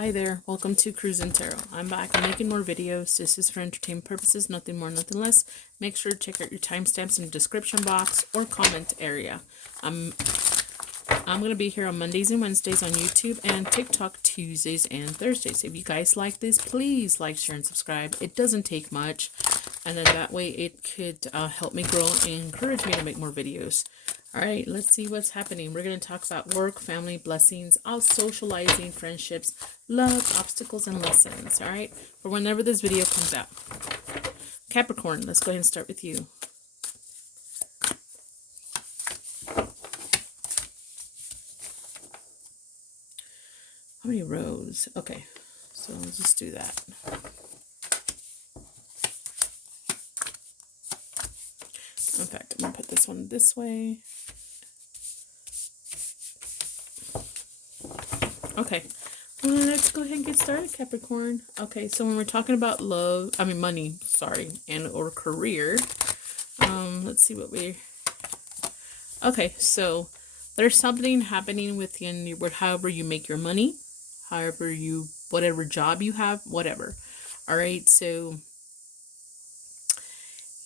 Hi there, welcome to Cruising Tarot. I'm back. I'm making more videos. This is for entertainment purposes, nothing more, nothing less. Make sure to check out your timestamps in the description box or comment area. I'm going to be here on Mondays and Wednesdays on YouTube and TikTok Tuesdays and Thursdays. If you guys like this, please like, share, and subscribe. It doesn't take much, and then that way it could help me grow and encourage me to make more videos. All right, let's see what's happening. We're going to talk about work, family, blessings, out socializing, friendships, love, obstacles, and lessons. All right, for whenever this video comes out. Capricorn, let's go ahead and start with you. How many rows? Okay, so let's just do that. In fact, I'm going to put this one this way. Okay, let's go ahead and get started, Capricorn. Okay, so when we're talking about money, and or career, let's see what we... Okay, so there's something happening within you, however you make your money, whatever job you have, whatever. All right, so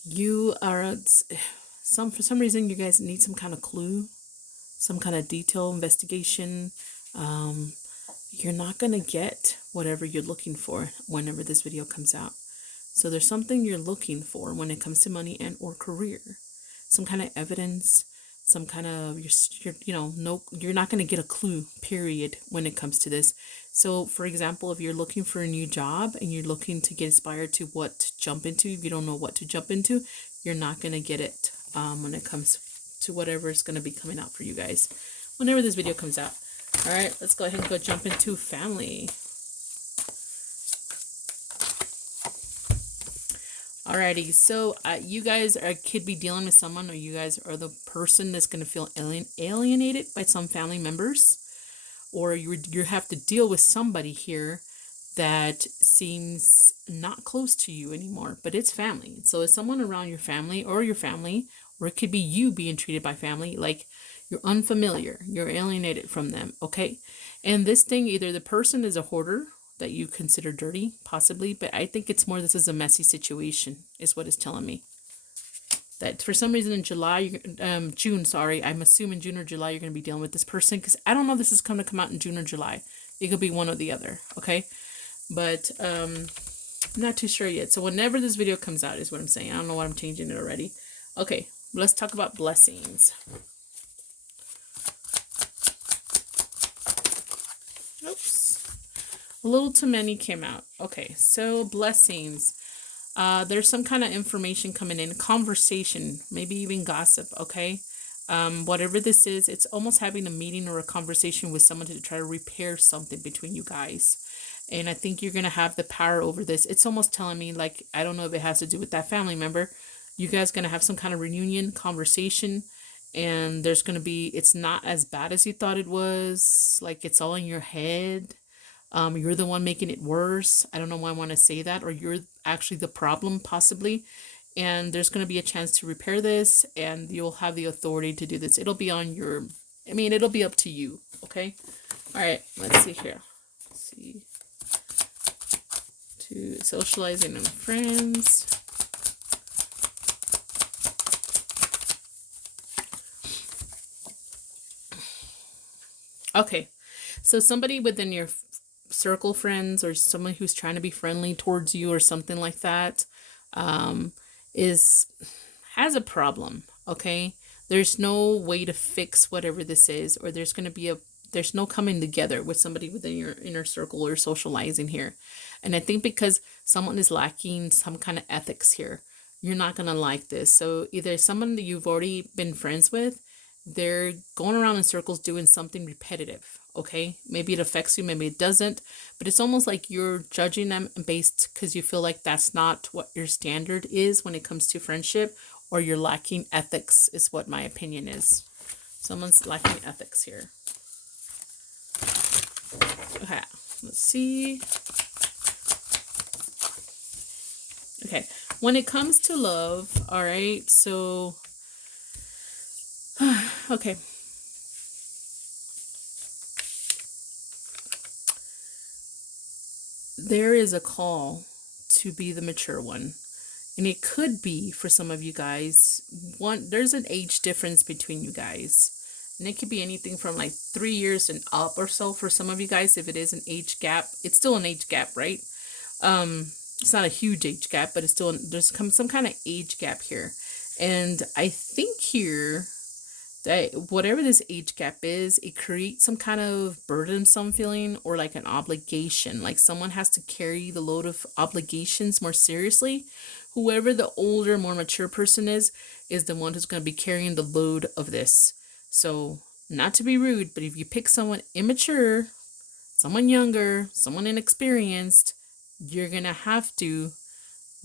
you are, for some reason, you guys need some kind of clue, some kind of detail investigation. You're not going to get whatever you're looking for whenever this video comes out. So there's something you're looking for when it comes to money and or career. Some kind of evidence, some kind of, you're not going to get a clue, period, when it comes to this. So, for example, if you're looking for a new job and you're looking to get inspired to what to jump into, if you don't know what to jump into, you're not going to get it when it comes to whatever is going to be coming out for you guys whenever this video comes out. All right, let's go ahead and go jump into family. Alrighty, so you guys could be dealing with someone, or you guys are the person that's going to feel alienated by some family members, or you have to deal with somebody here that seems not close to you anymore, but it's family. So it's someone around your family, or it could be you being treated by family like you're unfamiliar, you're alienated from them, okay? And this thing, either the person is a hoarder that you consider dirty, possibly, but I think it's more this is a messy situation, is what it's telling me. That for some reason in June, I'm assuming June or July, you're going to be dealing with this person, because I don't know if this is going to come out in June or July. It could be one or the other, okay? But I'm not too sure yet. So whenever this video comes out is what I'm saying. I don't know why I'm changing it already. Okay, let's talk about blessings. Oops. A little too many came out. Okay, so blessings. There's some kind of information coming in, conversation, maybe even gossip, okay? Whatever this is, it's almost having a meeting or a conversation with someone to try to repair something between you guys. And I think you're going to have the power over this. It's almost telling me, like, I don't know if it has to do with that family member. You guys going to have some kind of reunion, conversation. And there's going to be, it's not as bad as you thought it was. Like, it's all in your head. You're the one making it worse. I don't know why I want to say that. Or you're actually the problem, possibly. And there's going to be a chance to repair this. And you'll have the authority to do this. It'll be on your, it'll be up to you. Okay? All right. Let's see here. Let's see. To socializing and friends. Okay, so somebody within your circle friends, or someone who's trying to be friendly towards you or something like that, has a problem, okay? There's no way to fix whatever this is, or there's no coming together with somebody within your inner circle or socializing here. And I think because someone is lacking some kind of ethics here, you're not going to like this. So either someone that you've already been friends with, they're going around in circles doing something repetitive, okay? Maybe it affects you, maybe it doesn't, but it's almost like you're judging them based because you feel like that's not what your standard is when it comes to friendship, or you're lacking ethics is what my opinion is. Someone's lacking ethics here. Okay, let's see. Okay, when it comes to love, all right, so okay, okay, there is a call to be the mature one. And it could be for some of you guys, there's an age difference between you guys. And it could be anything from like 3 years and up or so for some of you guys. If it is an age gap, it's still an age gap, right? It's not a huge age gap, but it's still, there's some kind of age gap here. And I think here that whatever this age gap is, it creates some kind of burdensome feeling or like an obligation. Like someone has to carry the load of obligations more seriously. Whoever the older, more mature person is the one who's going to be carrying the load of this. So not to be rude, but if you pick someone immature, someone younger, someone inexperienced, you're going to have to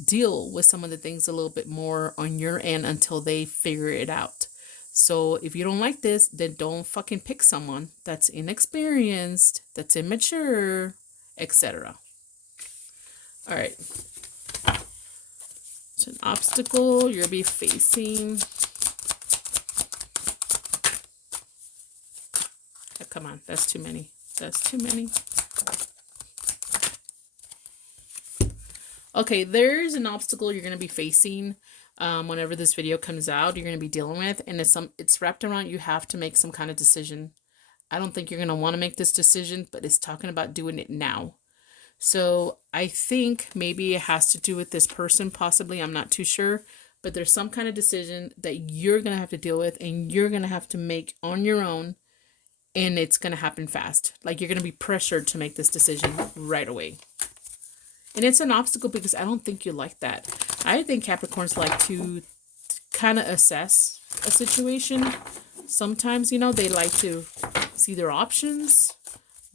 deal with some of the things a little bit more on your end until they figure it out. So if you don't like this, then don't fucking pick someone that's inexperienced, that's immature, etc. All right. It's an obstacle you'll be facing. Oh, come on, that's too many. That's too many. Okay, there's an obstacle you're going to be facing whenever this video comes out, you're going to be dealing with, and it's wrapped around you have to make some kind of decision. I don't think you're going to want to make this decision, but it's talking about doing it now. So I think maybe it has to do with this person, possibly. I'm not too sure, but there's some kind of decision that you're going to have to deal with and you're going to have to make on your own, and it's going to happen fast. Like you're going to be pressured to make this decision right away. And it's an obstacle because I don't think you like that. I think Capricorns like to kind of assess a situation. Sometimes, you know, they like to see their options.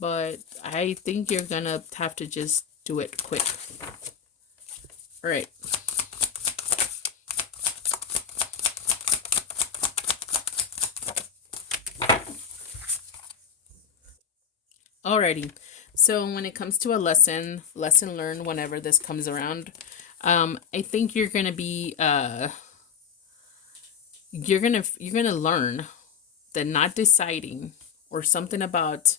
But I think you're going to have to just do it quick. All right. Alrighty. So when it comes to a lesson learned whenever this comes around, I think you're going to be, you're going to learn that not deciding or something about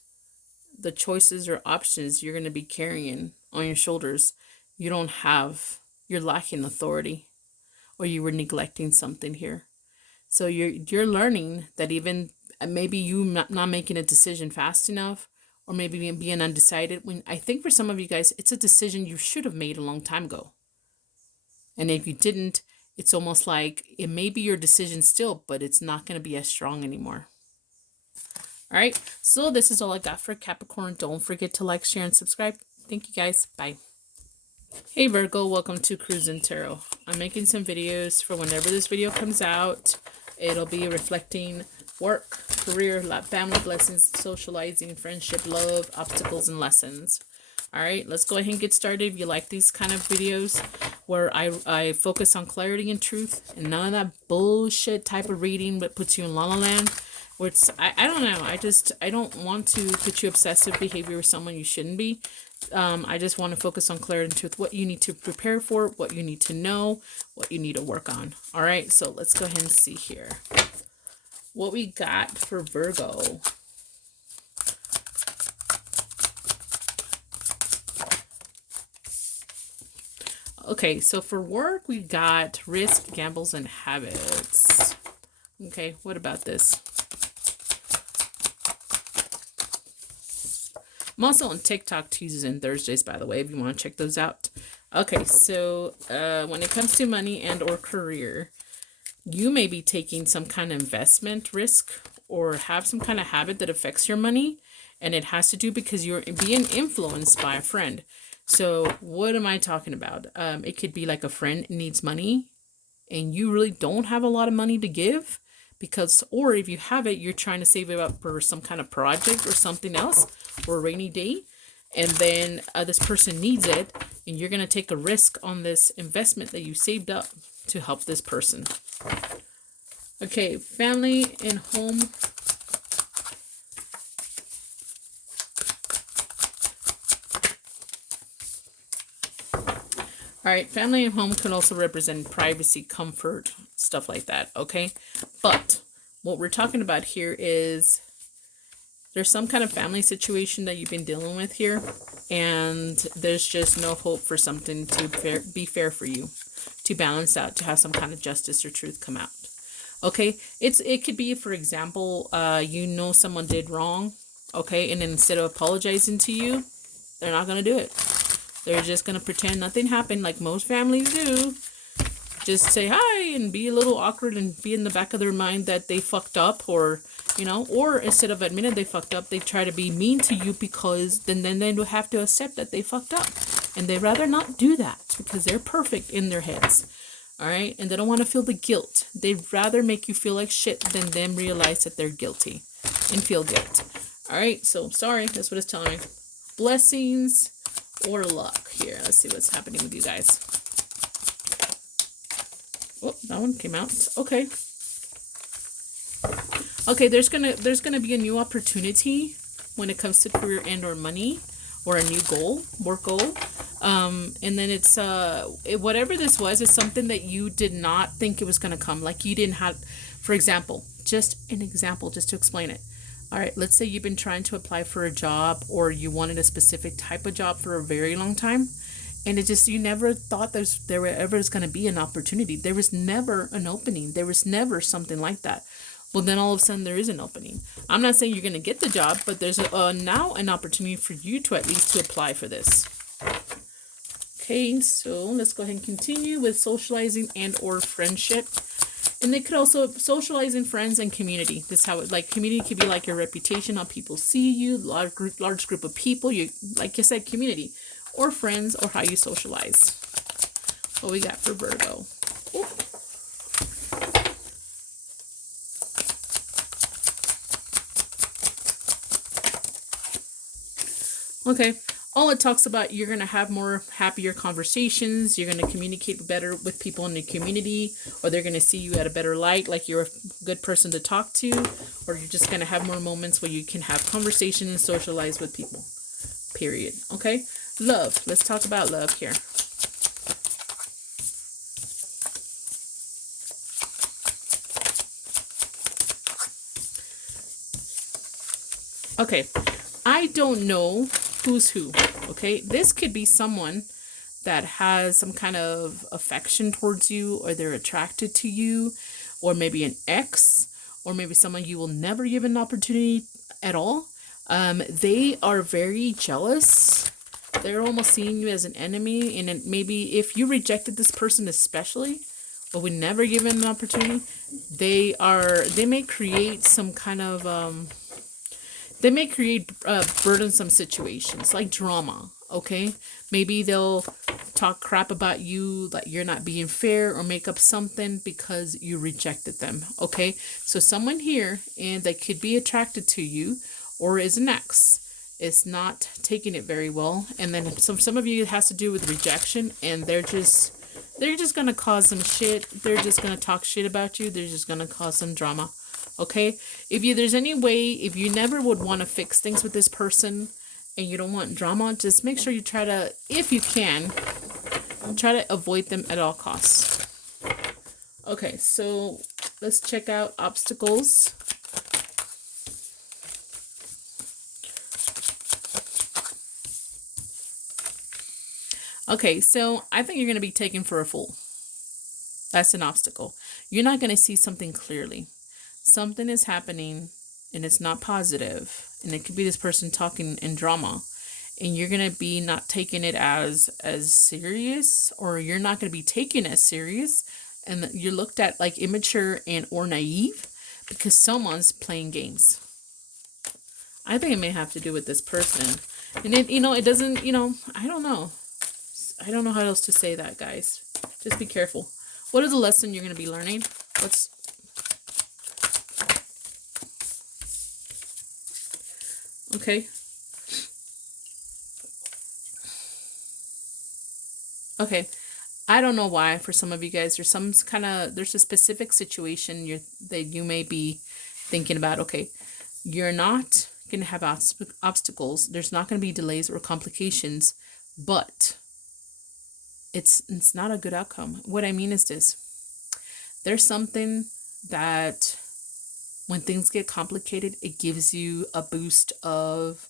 the choices or options you're going to be carrying on your shoulders, you're lacking authority, or you were neglecting something here. So you're learning that even maybe you not making a decision fast enough, or maybe being undecided, when I think for some of you guys, it's a decision you should have made a long time ago. And if you didn't, it's almost like it may be your decision still, but it's not going to be as strong anymore. All right, so this is all I got for Capricorn. Don't forget to like, share, and subscribe. Thank you guys. Bye. Hey Virgo, welcome to Cruising Tarot. I'm making some videos for whenever this video comes out. It'll be reflecting work, career, family, blessings, socializing, friendship, love, obstacles, and lessons. All right, let's go ahead and get started. If you like these kind of videos where I focus on clarity and truth and none of that bullshit type of reading that puts you in la la land, where it's, I don't know, I don't want to put you obsessive behavior with someone you shouldn't be. I just want to focus on clarity and truth, what you need to prepare for, what you need to know, what you need to work on. All right, so let's go ahead and see here what we got for Virgo. Okay, so for work, we got risk, gambles, and habits. Okay, what about this? I'm also on TikTok Tuesdays and Thursdays, by the way, if you want to check those out. Okay, so when it comes to money and or career, you may be taking some kind of investment risk or have some kind of habit that affects your money. And it has to do because you're being influenced by a friend. So what am I talking about? It could be like a friend needs money and you really don't have a lot of money to give. Or if you have it, you're trying to save it up for some kind of project or something else for a rainy day. And then this person needs it and you're going to take a risk on this investment that you saved up to help this person. Okay, family and home. All right, family and home can also represent privacy, comfort, stuff like that, okay? But what we're talking about here is There's some kind of family situation that you've been dealing with here, and there's just no hope for something to be fair for you, to balance out, to have some kind of justice or truth come out. Okay, it could be, for example, you know someone did wrong, okay, and then instead of apologizing to you, they're not going to do it. They're just going to pretend nothing happened, like most families do. Just say hi and be a little awkward and be in the back of their mind that they fucked up, or, you know, or instead of admitting they fucked up, they try to be mean to you, because then they will have to accept that they fucked up. And they rather not do that because they're perfect in their heads. All right. And they don't want to feel the guilt. They'd rather make you feel like shit than them realize that they're guilty and feel guilt. All right. So sorry. That's what it's telling me. Blessings or luck here. Let's see what's happening with you guys. Oh, that one came out. Okay. Okay, there's gonna be a new opportunity when it comes to career and or money, or a new goal, work goal. And then it's whatever this was, is something that you did not think it was gonna come. Like you didn't have, for example, just an example, just to explain it. All right, let's say you've been trying to apply for a job, or you wanted a specific type of job for a very long time. And it just, you never thought there ever was going to be an opportunity. There was never an opening. There was never something like that. Well, then all of a sudden there is an opening. I'm not saying you're going to get the job, but there's now an opportunity for you to at least to apply for this. Okay, so let's go ahead and continue with socializing and or friendship. And they could also socialize in friends and community. This is how it, like, community could be like your reputation, how people see you, large group of people. You, like I said, community. Or friends, or how you socialize. What we got for Virgo? Ooh. Okay, all it talks about, you're going to have more happier conversations. You're going to communicate better with people in the community, or they're going to see you at a better light, like you're a good person to talk to, or you're just going to have more moments where you can have conversation and socialize with people. Period. Okay? Love. Let's talk about love here. Okay. I don't know who's who. Okay. This could be someone that has some kind of affection towards you, or they're attracted to you, or maybe an ex, or maybe someone you will never give an opportunity at all. They are very jealous. They're almost seeing you as an enemy, and maybe if you rejected this person especially, or would never give them an opportunity, they may create some kind of burdensome situations, like drama. Okay, maybe they'll talk crap about you, that you're not being fair, or make up something because you rejected them. Okay, so someone here, and they could be attracted to you, or is an ex, is not taking it very well, and then some of you, it has to do with rejection, and they're just gonna cause some shit. They're just gonna talk shit about you. They're just gonna cause some drama. Okay, there's any way, if you never would want to fix things with this person and you don't want drama, just make sure you try to, if you can, try to avoid them at all costs. Okay, so let's check out obstacles. Okay, so I think you're going to be taken for a fool. That's an obstacle. You're not going to see something clearly. Something is happening and it's not positive. And it could be this person talking in drama. And you're going to be not taking it as serious, or you're not going to be taken as serious. And you're looked at like immature and or naive because someone's playing games. I think it may have to do with this person. And it doesn't, I don't know. I don't know how else to say that, guys. Just be careful. What is the lesson you're going to be learning? Okay. Okay. I don't know why, for some of you guys, there's a specific situation that you may be thinking about. Okay. You're not going to have obstacles. There's not going to be delays or complications, but it's not a good outcome. What I mean is this. There's something that When things get complicated, it gives you a boost of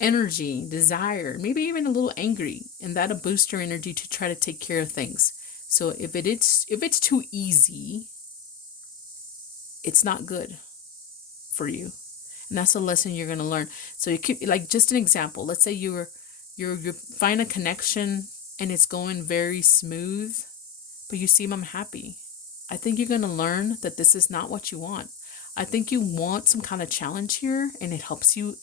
energy, desire, maybe even a little angry, and that'll boost your energy to try to take care of things. So if it's too easy, it's not good for you. And that's a lesson you're going to learn. So you could, like, just an example, let's say you find a connection and it's going very smooth, but you seem unhappy. I think you're going to learn that this is not what you want. I think you want some kind of challenge here, and it helps you.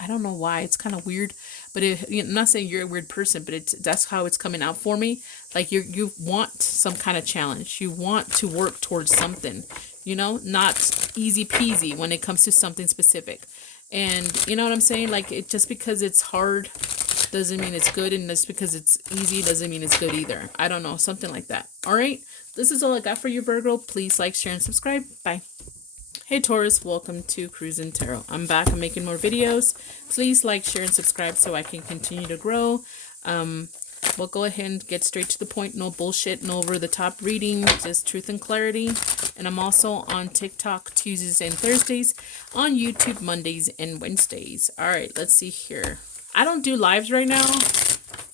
I don't know why. It's kind of weird, but I'm not saying you're a weird person, but that's how it's coming out for me. Like you want some kind of challenge. You want to work towards something, not easy peasy when it comes to something specific. And you know what I'm saying? Like, it just because it's hard doesn't mean it's good, and just because it's easy doesn't mean it's good either. I don't know, something like that. All right, this is all I got for you, Virgo. Please like, share, and subscribe. Bye. Hey Taurus, welcome to Cruisin' Tarot. I'm back. I'm making more videos. Please like, share, and subscribe so I can continue to grow. We'll go ahead and get straight to the point. No bullshit, no over-the-top reading, just truth and clarity. And I'm also on TikTok Tuesdays and Thursdays, on YouTube Mondays and Wednesdays. All right, let's see here. I don't do lives right now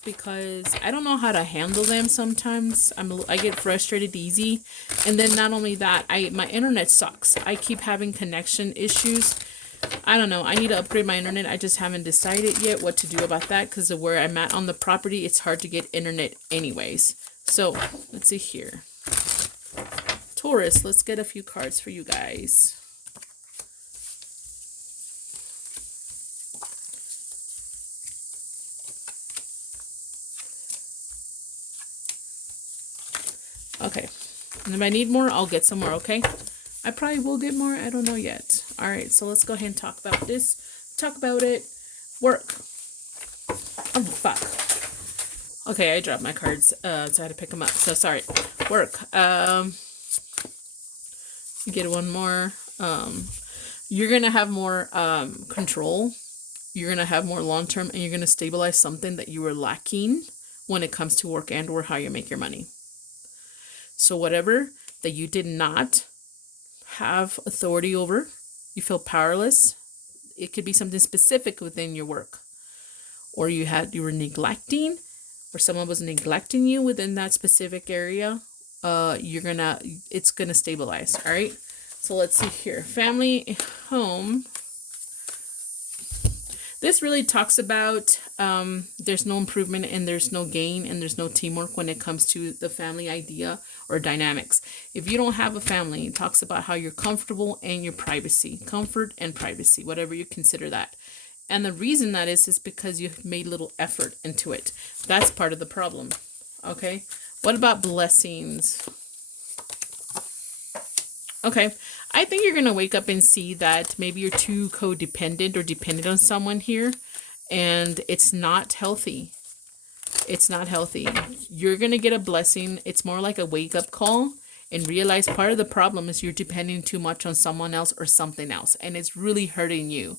because I don't know how to handle them sometimes. I get frustrated easy. And then not only that, my internet sucks. I keep having connection issues. I don't know. I need to upgrade my internet. I just haven't decided yet what to do about that because of where I'm at on the property. It's hard to get internet anyways. So let's see here. Taurus, let's get a few cards for you guys. Okay, and if I need more, I'll get some more, okay? I probably will get more. I don't know yet. All right, so let's go ahead and talk about this. Talk about it. Work. Oh, fuck. Okay, I dropped my cards, so I had to pick them up. So, sorry. Work. Get one more. You're going to have more control. You're going to have more long-term, and you're going to stabilize something that you were lacking when it comes to work and or how you make your money. So whatever that you did not have authority over, you feel powerless. It could be something specific within your work, or you were neglecting, or someone was neglecting you within that specific area. It's gonna stabilize. All right. So let's see here. Family, home. This really talks about there's no improvement and there's no gain and there's no teamwork when it comes to the family idea or dynamics. If you don't have a family, it talks about how you're comfortable and your privacy. Comfort and privacy, whatever you consider that. And the reason that is because you've made little effort into it. That's part of the problem. Okay. What about blessings? Okay. I think you're going to wake up and see that maybe you're too codependent or dependent on someone here, and it's not healthy. It's not healthy. You're going to get a blessing. It's more like a wake-up call, and realize part of the problem is you're depending too much on someone else or something else, and it's really hurting you.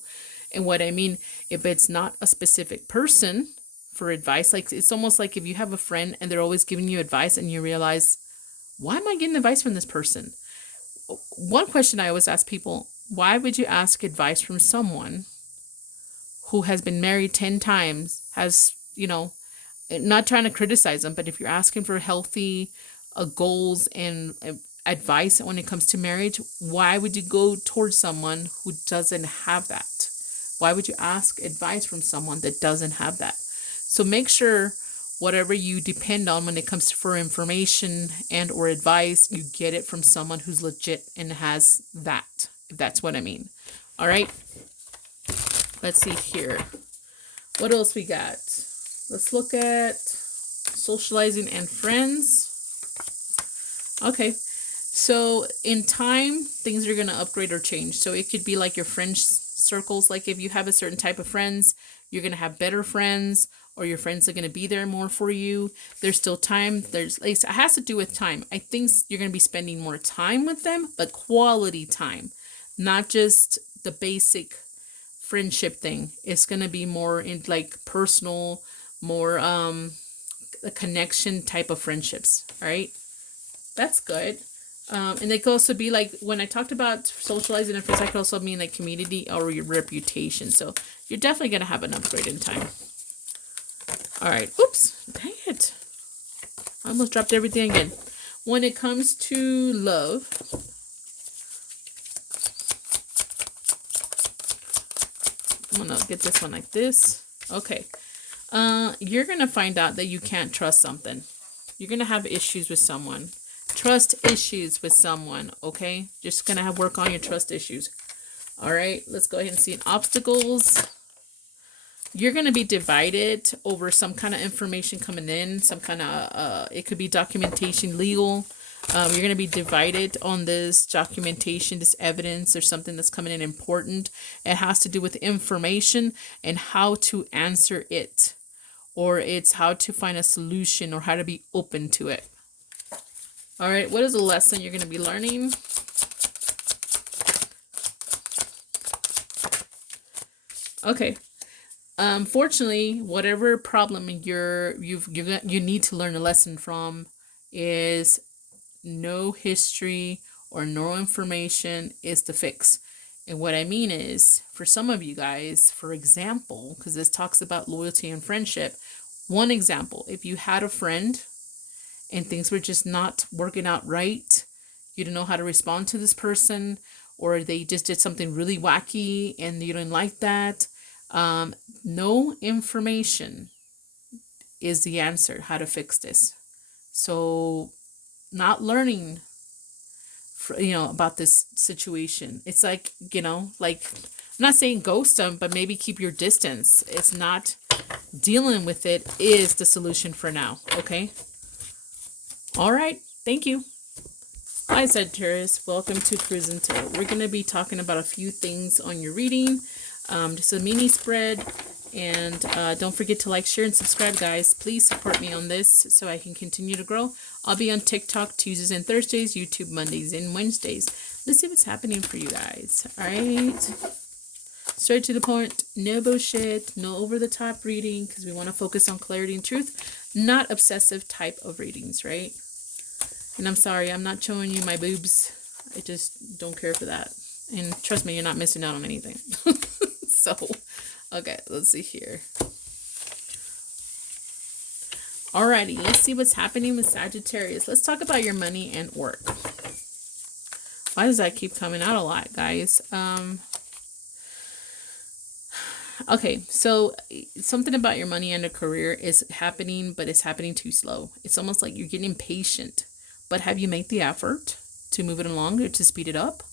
And what I mean, if it's not a specific person for advice, like it's almost like if you have a friend and they're always giving you advice and you realize, why am I getting advice from this person? One question I always ask people, why would you ask advice from someone who has been married 10 times, has, not trying to criticize them, but if you're asking for healthy goals and advice when it comes to marriage, why would you go towards someone who doesn't have that? Why would you ask advice from someone that doesn't have that? So make sure whatever you depend on when it comes to for information and or advice, you get it from someone who's legit and has that, if that's what I mean. All right. Let's see here. What else we got? Let's look at socializing and friends. Okay. So in time, things are going to upgrade or change. So it could be like your friend circles. Like if you have a certain type of friends, you're going to have better friends, or your friends are going to be there more for you. There's still time. It has to do with time. I think you're going to be spending more time with them, but quality time, not just the basic friendship thing. It's going to be more in like personal, more a connection type of friendships. All right. That's good. And it could also be like when I talked about socializing at first, I could also mean like community or your reputation. So you're definitely going to have an upgrade in time. All right. Oops. Dang it. I almost dropped everything again. When it comes to love, I'm going to get this one like this. Okay. You're going to find out that you can't trust something. You're going to have issues with someone. Trust issues with someone, okay? Just going to have work on your trust issues. All right, let's go ahead and see obstacles. You're going to be divided over some kind of information coming in, some kind of, it could be documentation, legal. You're going to be divided on this documentation, this evidence, or something that's coming in important. It has to do with information and how to answer it, or it's how to find a solution or how to be open to it. All right, what is the lesson you're going to be learning? Okay. Fortunately, whatever problem you need to learn a lesson from is no history or no information is the fix. And what I mean is, for some of you guys, for example, because this talks about loyalty and friendship, one example, if you had a friend and things were just not working out right, you didn't know how to respond to this person, or they just did something really wacky and you didn't like that, no information is the answer how to fix this. So not learning about this situation, it's like, like, I'm not saying ghost them, but maybe keep your distance. It's not dealing with it is the solution for now. Okay. All right. Thank you. Hi, Sagittarius. Welcome to Cruising Tarot. We're going to be talking about a few things on your reading. Just a mini spread. And don't forget to like, share, and subscribe, guys. Please support me on this so I can continue to grow. I'll be on TikTok Tuesdays and Thursdays, YouTube Mondays and Wednesdays. Let's see what's happening for you guys. All right. Straight to the point. No bullshit. No over-the-top reading, because we want to focus on clarity and truth. Not obsessive type of readings, right? And I'm sorry, I'm not showing you my boobs. I just don't care for that. And trust me, you're not missing out on anything. So, okay, let's see here. Alrighty, let's see what's happening with Sagittarius. Let's talk about your money and work. Why does that keep coming out a lot, guys? Okay, so something about your money and a career is happening, but it's happening too slow. It's almost like you're getting impatient. But have you made the effort to move it along or to speed it up?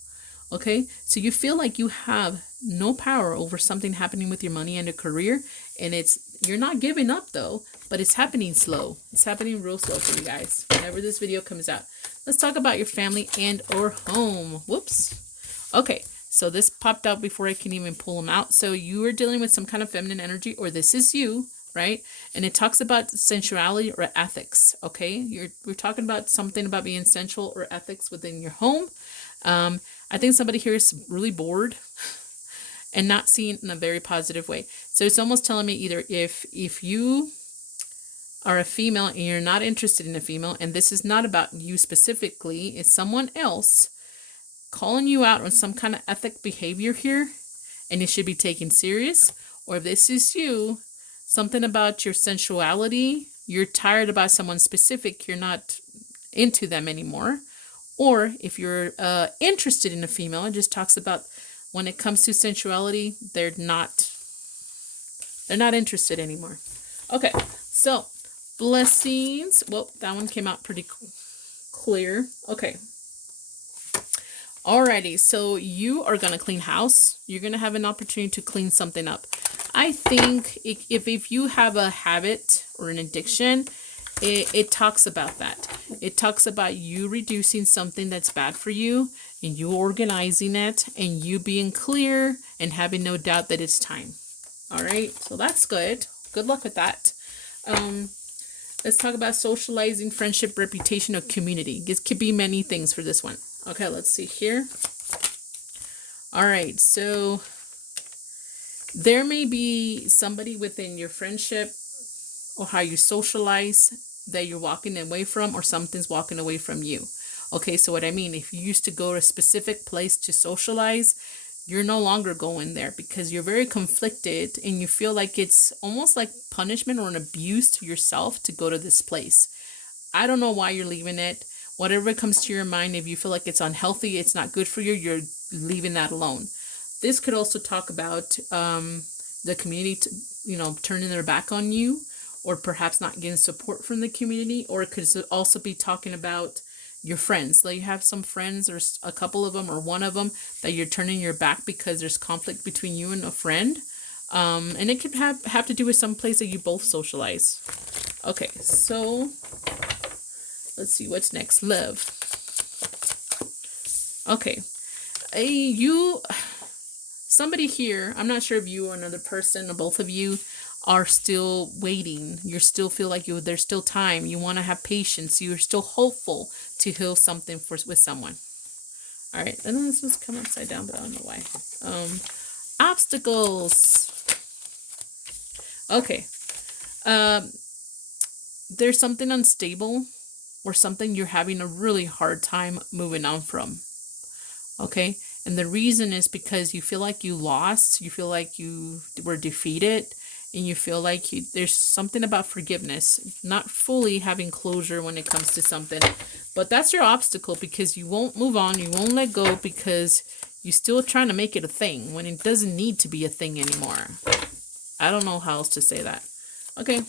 Okay, so you feel like you have no power over something happening with your money and a career, and you're not giving up though, but it's happening slow. It's happening real slow for you guys whenever this video comes out. Let's talk about your family and or home. Whoops. Okay, so this popped out before I can even pull them out. So you are dealing with some kind of feminine energy, or this is you, right? And it talks about sensuality or ethics. Okay, we're talking about something about being sensual or ethics within your home. I think somebody here is really bored and not seeing in a very positive way. So it's almost telling me either if you are a female and you're not interested in a female, and this is not about you specifically, it's someone else calling you out on some kind of ethic behavior here, and it should be taken serious. Or if this is you, something about your sensuality, you're tired about someone specific, you're not into them anymore. Or if you're interested in a female, it just talks about when it comes to sensuality, they're not interested anymore. Okay, so blessings. Well, that one came out pretty clear. Okay. Alrighty, so you are going to clean house. You're going to have an opportunity to clean something up. I think if you have a habit or an addiction, it talks about that. It talks about you reducing something that's bad for you and you organizing it and you being clear and having no doubt that it's time. All right, so that's good. Good luck with that. Let's talk about socializing, friendship, reputation, or community. This could be many things for this one. Okay, let's see here. All right, so there may be somebody within your friendship or how you socialize that you're walking away from, or something's walking away from you. Okay, so what I mean, if you used to go to a specific place to socialize, you're no longer going there because you're very conflicted and you feel like it's almost like punishment or an abuse to yourself to go to this place. I don't know why you're leaving it. Whatever comes to your mind, if you feel like it's unhealthy, it's not good for you, you're leaving that alone. This could also talk about the community, turning their back on you, or perhaps not getting support from the community, or it could also be talking about your friends. Like you have some friends, or a couple of them, or one of them that you're turning your back because there's conflict between you and a friend. And it could have to do with some place that you both socialize. Okay, so let's see what's next. Love. Okay. Somebody here, I'm not sure if you or another person or both of you are still waiting. You still feel like there's still time. You want to have patience. You're still hopeful to heal something with someone. All right. I know this was come upside down, but I don't know why. Obstacles. Okay. There's something unstable or something you're having a really hard time moving on from. Okay. And the reason is because you feel like you lost. You feel like you were defeated. And you feel like there's something about forgiveness, not fully having closure when it comes to something. But that's your obstacle because you won't move on. You won't let go because you're still trying to make it a thing when it doesn't need to be a thing anymore. I don't know how else to say that. Okay.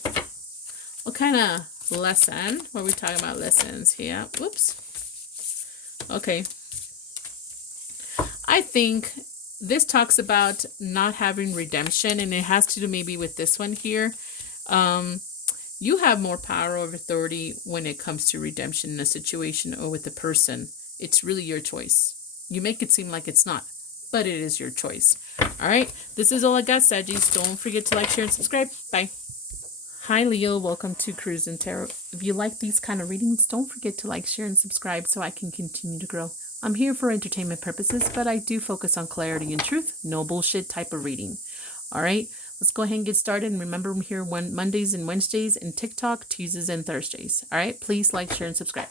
What kind of lesson? What are we talking about lessons here? Whoops. Okay. I think this talks about not having redemption, and it has to do maybe with this one here. You have more power over authority when it comes to redemption in a situation or with a person. It's really your choice. You make it seem like it's not, but it is your choice. All right. This is all I got, Saggies. Don't forget to like, share, and subscribe. Bye. Hi, Leo. Welcome to Cruise and Tarot. If you like these kind of readings, don't forget to like, share, and subscribe so I can continue to grow. I'm here for entertainment purposes, but I do focus on clarity and truth. No bullshit type of reading. All right, let's go ahead and get started. And remember, I'm here Mondays and Wednesdays, and TikTok, Tuesdays and Thursdays. All right, please like, share, and subscribe.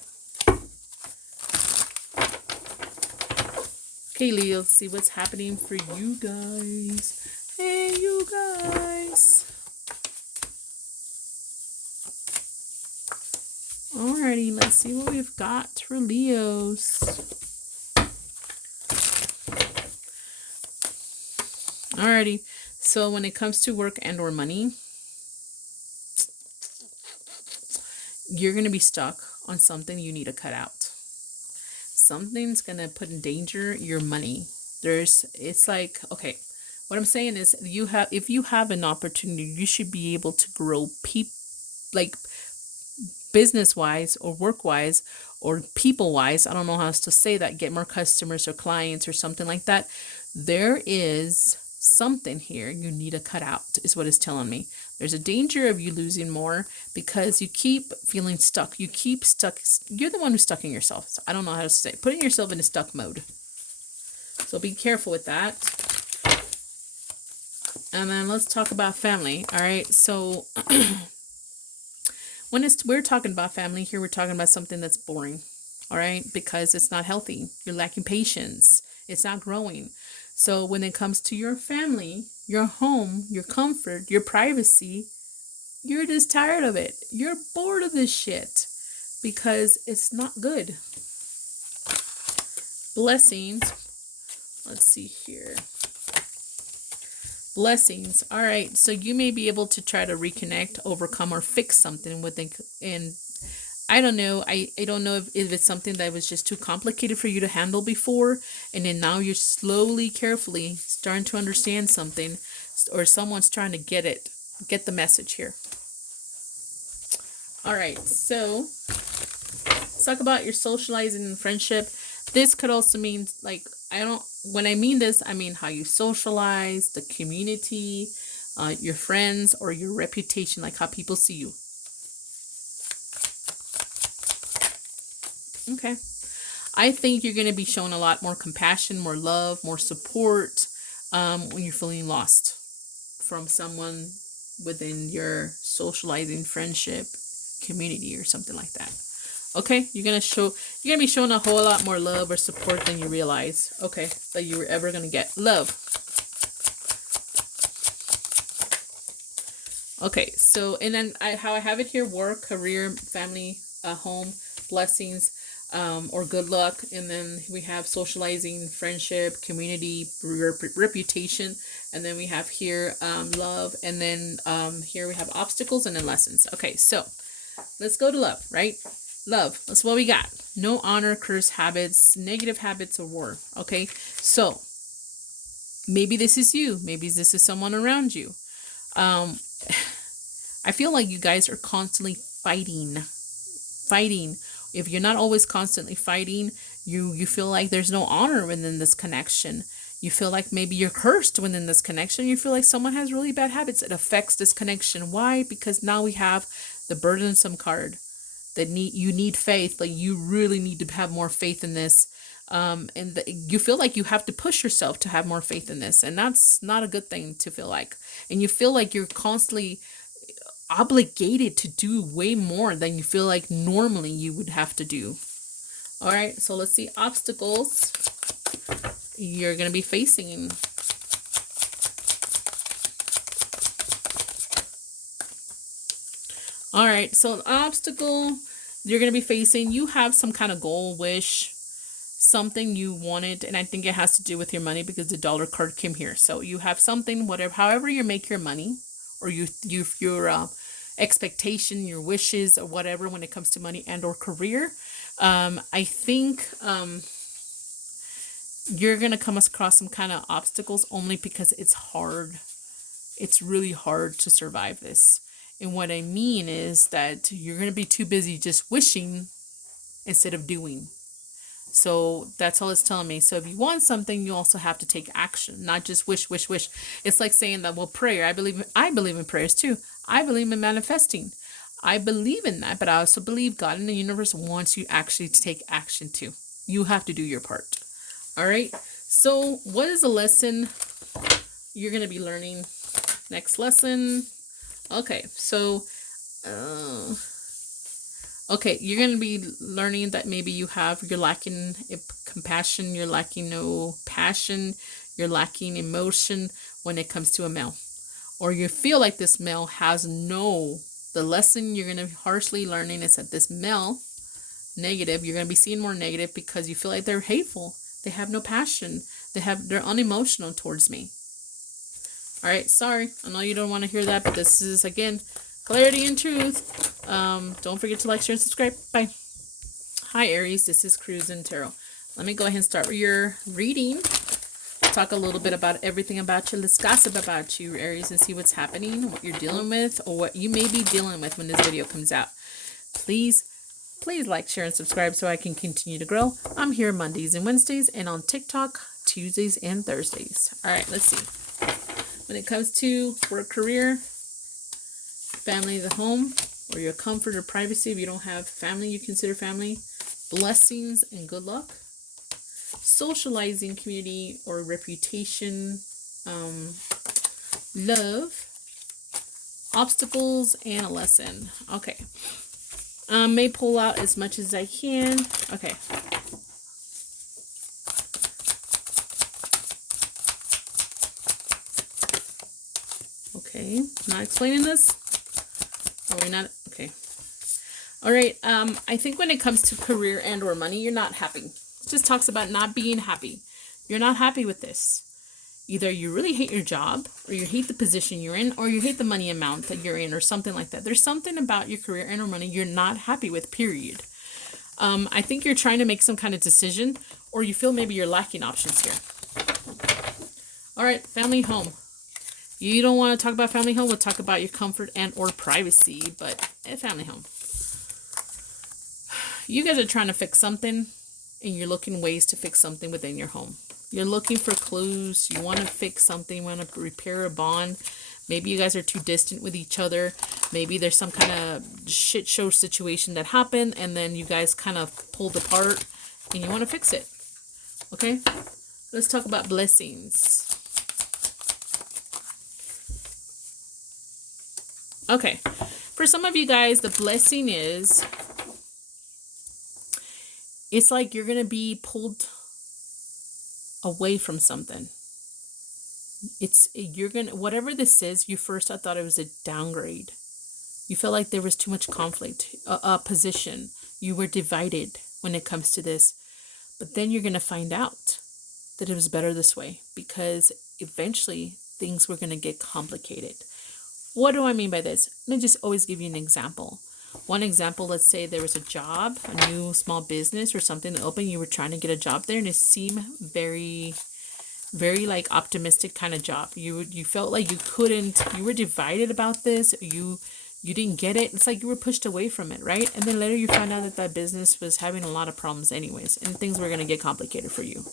Okay, Leo, let's see what's happening for you guys. Hey, you guys. Alrighty, let's see what we've got for Leos. Alrighty, so when it comes to work and or money, you're going to be stuck on something you need to cut out. Something's going to put in danger your money. It's like, okay, what I'm saying is if you have an opportunity, you should be able to grow business-wise or work-wise or people-wise. I don't know how else to say that. Get more customers or clients or something like that. There is something here you need to cut out is what it's telling me. There's a danger of you losing more because you keep feeling stuck. You keep stuck. You're the one who's stuck in yourself. So I don't know how to say. Putting yourself in a stuck mode. So be careful with that. And then let's talk about family. All right. So we're talking about family here, we're talking about something that's boring. All right. Because it's not healthy. You're lacking patience. It's not growing. So when it comes to your family, your home, your comfort, your privacy, you're just tired of it. You're bored of this shit because it's not good. Blessings. Let's see here. Blessings. All right. So you may be able to try to reconnect, overcome, or fix something within. And I don't know. I don't know if it's something that was just too complicated for you to handle before. And then now you're slowly, carefully starting to understand something, or someone's trying to get the message here. All right. So let's talk about your socializing and friendship. This could also mean when I mean this, I mean how you socialize, the community, your friends, or your reputation, like how people see you. Okay. I think you're going to be shown a lot more compassion, more love, more support when you're feeling lost from someone within your socializing friendship community or something like that. Okay, you're gonna be showing a whole lot more love or support than you realize. Okay, that you were ever gonna get. Love. Okay, so and then how I have it here: work, career, family, home, blessings, or good luck. And then we have socializing, friendship, community, reputation, and then we have here love, and then here we have obstacles, and then lessons. Okay, so let's go to love, right? Love, that's what we got. No honor, curse habits, negative habits, or war. Okay, so maybe this is you. Maybe this is someone around you. I feel like you guys are constantly fighting. If you're not always constantly fighting, you feel like there's no honor within this connection. You feel like maybe you're cursed within this connection. You feel like someone has really bad habits. It affects this connection. Why? Because now we have the burdensome card. You need faith. Like you really need to have more faith in this. You feel like you have to push yourself to have more faith in this. And that's not a good thing to feel like. And you feel like you're constantly obligated to do way more than you feel like normally you would have to do. All right, so let's see obstacles you're going to be facing. All right, so an obstacle you're going to be facing, you have some kind of goal, wish, something you wanted, and I think it has to do with your money because the dollar card came here. So you have something, whatever, however you make your money, or your expectation, your wishes, or whatever when it comes to money and or career. I think you're going to come across some kind of obstacles only because it's hard. It's really hard to survive this. And what I mean is that you're going to be too busy just wishing instead of doing. So that's all it's telling me. So if you want something, you also have to take action, not just wish. It's like saying that, well, prayer, I believe in prayers too. I believe in manifesting. I believe in that, but I also believe God in the universe wants you actually to take action too. You have to do your part. All right. So what is the lesson you're going to be learning? Next lesson. Okay. So, okay, you're going to be learning that maybe you're lacking compassion, you're lacking no passion, you're lacking emotion when it comes to a male. Or you feel like this male has the lesson you're going to be harshly learning is that this male, negative, you're going to be seeing more negative because you feel like they're hateful. They have no passion. They're unemotional towards me. All right, sorry. I know you don't want to hear that, but this is, again, clarity and truth. Don't forget to like, share, and subscribe. Bye. Hi, Aries. This is Cruz and Tarot. Let me go ahead and start with your reading. Talk a little bit about everything about you. Let's gossip about you, Aries, and see what's happening, what you're dealing with, or what you may be dealing with when this video comes out. Please like, share, and subscribe so I can continue to grow. I'm here Mondays and Wednesdays, and on TikTok Tuesdays and Thursdays. All right, let's see. When it comes to work, career, family, the home, or your comfort or privacy, if you don't have family you consider family, blessings and good luck, socializing, community or reputation, love, obstacles, and a lesson. Okay. May pull out as much as I can. Okay. Okay, not explaining this. Are we not? Okay. All right. I think when it comes to career and or money, you're not happy. It just talks about not being happy. You're not happy with this. Either you really hate your job, or you hate the position you're in, or you hate the money amount that you're in, or something like that. There's something about your career and or money you're not happy with, period. I think you're trying to make some kind of decision, or you feel maybe you're lacking options here. All right, family, home. You don't want to talk about family, home. We'll talk about your comfort and or privacy, but family, home. You guys are trying to fix something, and you're looking ways to fix something within your home. You're looking for clues. You want to fix something. You want to repair a bond. Maybe you guys are too distant with each other. Maybe there's some kind of shit show situation that happened, and then you guys kind of pulled apart, and you want to fix it. Okay? Let's talk about blessings. Okay. For some of you guys, the blessing is It's like you're going to be pulled away from something. You're going to, whatever this is, you first I thought it was a downgrade. You felt like there was too much conflict, position. You were divided when it comes to this. But then you're going to find out that it was better this way, because eventually things were going to get complicated. What do I mean by this? Let me just always give you an example. One example, let's say there was a job, a new small business or something that opened. You were trying to get a job there, and it seemed very, very like optimistic kind of job. You felt like you couldn't, you were divided about this. You didn't get it. It's like you were pushed away from it, right? And then later you found out that that business was having a lot of problems anyways, and things were going to get complicated for you.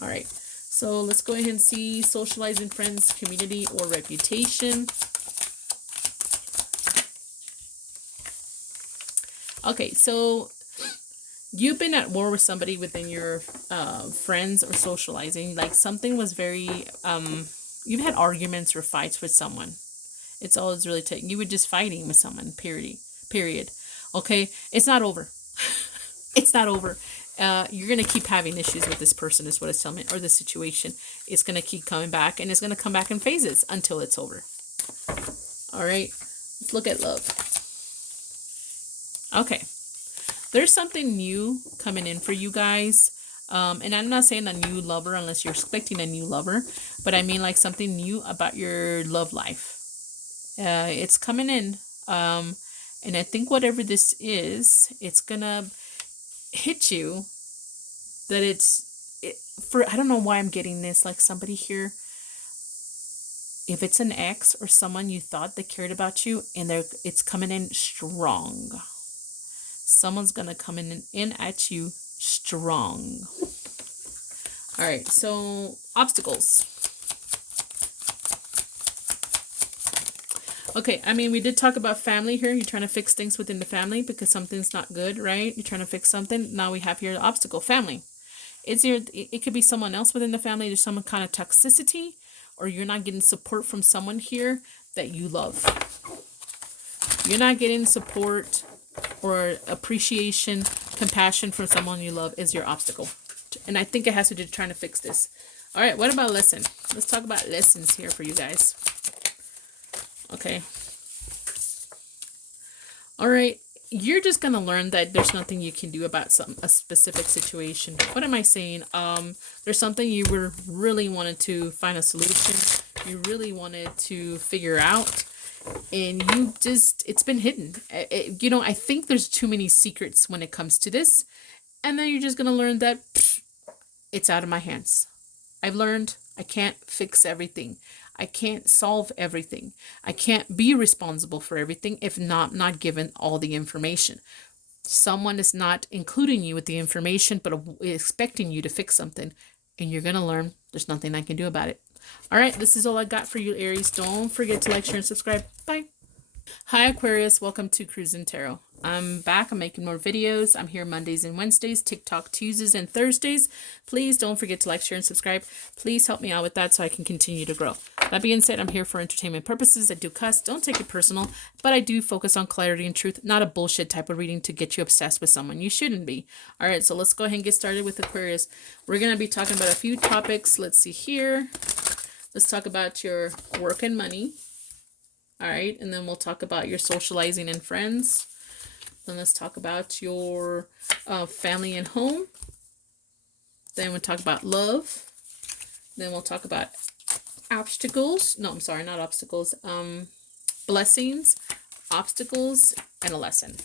All right. So let's go ahead and see socializing, friends, community, or reputation. Okay, so you've been at war with somebody within your friends or socializing. Like something was very, you've had arguments or fights with someone. It's always really you were just fighting with someone, period. Okay, it's not over. It's not over. You're going to keep having issues with this person is what it's telling me, or the situation. It's going to keep coming back, and it's going to come back in phases until it's over. All right, let's look at love. Okay, there's something new coming in for you guys. And I'm not saying a new lover unless you're expecting a new lover, but I mean like something new about your love life. It's coming in. And I think whatever this is, it's gonna hit you that I don't know why I'm getting this, like somebody here, if it's an ex or someone you thought that cared about you, and it's coming in strong. Someone's gonna come in at you strong. All right, so obstacles. Okay, I mean, we did talk about family here. You're trying to fix things within the family because something's not good, right? You're trying to fix something. Now we have here the obstacle, family. It could be someone else within the family. There's some kind of toxicity, or you're not getting support from someone here that you love. You're not getting support or appreciation, compassion from someone you love is your obstacle. And I think it has to do with trying to fix this. All right, what about lesson? Let's talk about lessons here for you guys. Okay. All right. You're just going to learn that there's nothing you can do about a specific situation. What am I saying? There's something you were really wanted to find a solution. You really wanted to figure out. And it's been hidden. I think there's too many secrets when it comes to this. And then you're just going to learn that it's out of my hands. I've learned I can't fix everything. I can't solve everything. I can't be responsible for everything if not given all the information. Someone is not including you with the information, but expecting you to fix something. And you're going to learn there's nothing I can do about it. All right, this is all I got for you, Aries. Don't forget to like, share, and subscribe. Bye. Hi, Aquarius. Welcome to Cruising Tarot. I'm back. I'm making more videos. I'm here Mondays and Wednesdays, TikTok Tuesdays and Thursdays. Please don't forget to like, share, and subscribe. Please help me out with that so I can continue to grow. That being said, I'm here for entertainment purposes. I do cuss. Don't take it personal, but I do focus on clarity and truth, not a bullshit type of reading to get you obsessed with someone. You shouldn't be. All right, so let's go ahead and get started with Aquarius. We're going to be talking about a few topics. Let's see here. Let's talk about your work and money. All right, and then we'll talk about your socializing and friends. Then let's talk about your family and home. Then we'll talk about love. Then we'll talk about obstacles. No, I'm sorry, not obstacles. Blessings, obstacles, and a lesson.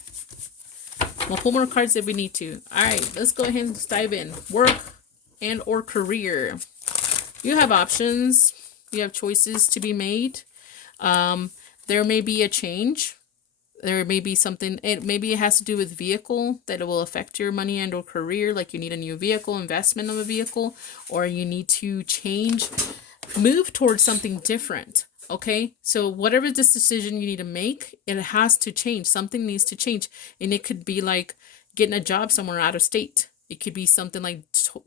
We'll pull more cards if we need to. All right, let's go ahead and dive in. Work and or career. You have options. You have choices to be made. There may be a change. There may be something, maybe it has to do with vehicle that it will affect your money and or career, like you need a new vehicle, investment of a vehicle, or you need to change, move towards something different. Okay, so whatever this decision you need to make, it has to change. Something needs to change. And it could be like getting a job somewhere out of state. It could be something like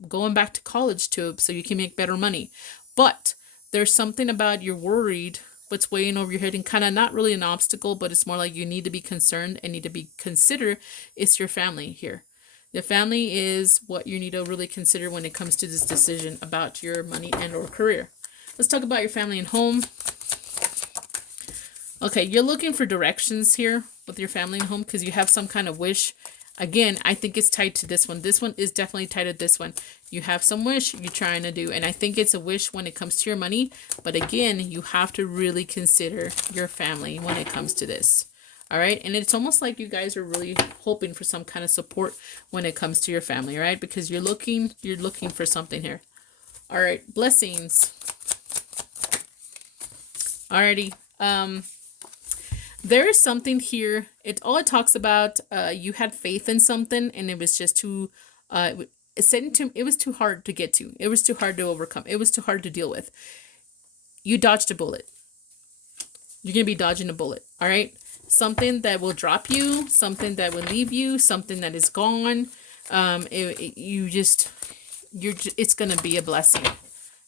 going back to college so you can make better money. But there's something about you're worried what's weighing over your head, and kind of not really an obstacle, but it's more like you need to be concerned and need to be considered. It's your family here. The family is what you need to really consider when it comes to this decision about your money and or career. Let's talk about your family and home. Okay, you're looking for directions here with your family and home because you have some kind of wish. Again, I think it's tied to this one. This one is definitely tied to this one. You have some wish you're trying to do, and I think it's a wish when it comes to your money. But again, you have to really consider your family when it comes to this. All right, and it's almost like you guys are really hoping for some kind of support when it comes to your family, right? Because you're looking for something here. All right, blessings. Alrighty. There is something here. It talks about you had faith in something and it was just too it was too hard to get to. It was too hard to overcome. It was too hard to deal with. You dodged a bullet. You're gonna be dodging a bullet. All right. Something that will drop you, something that will leave you, something that is gone. It's gonna be a blessing.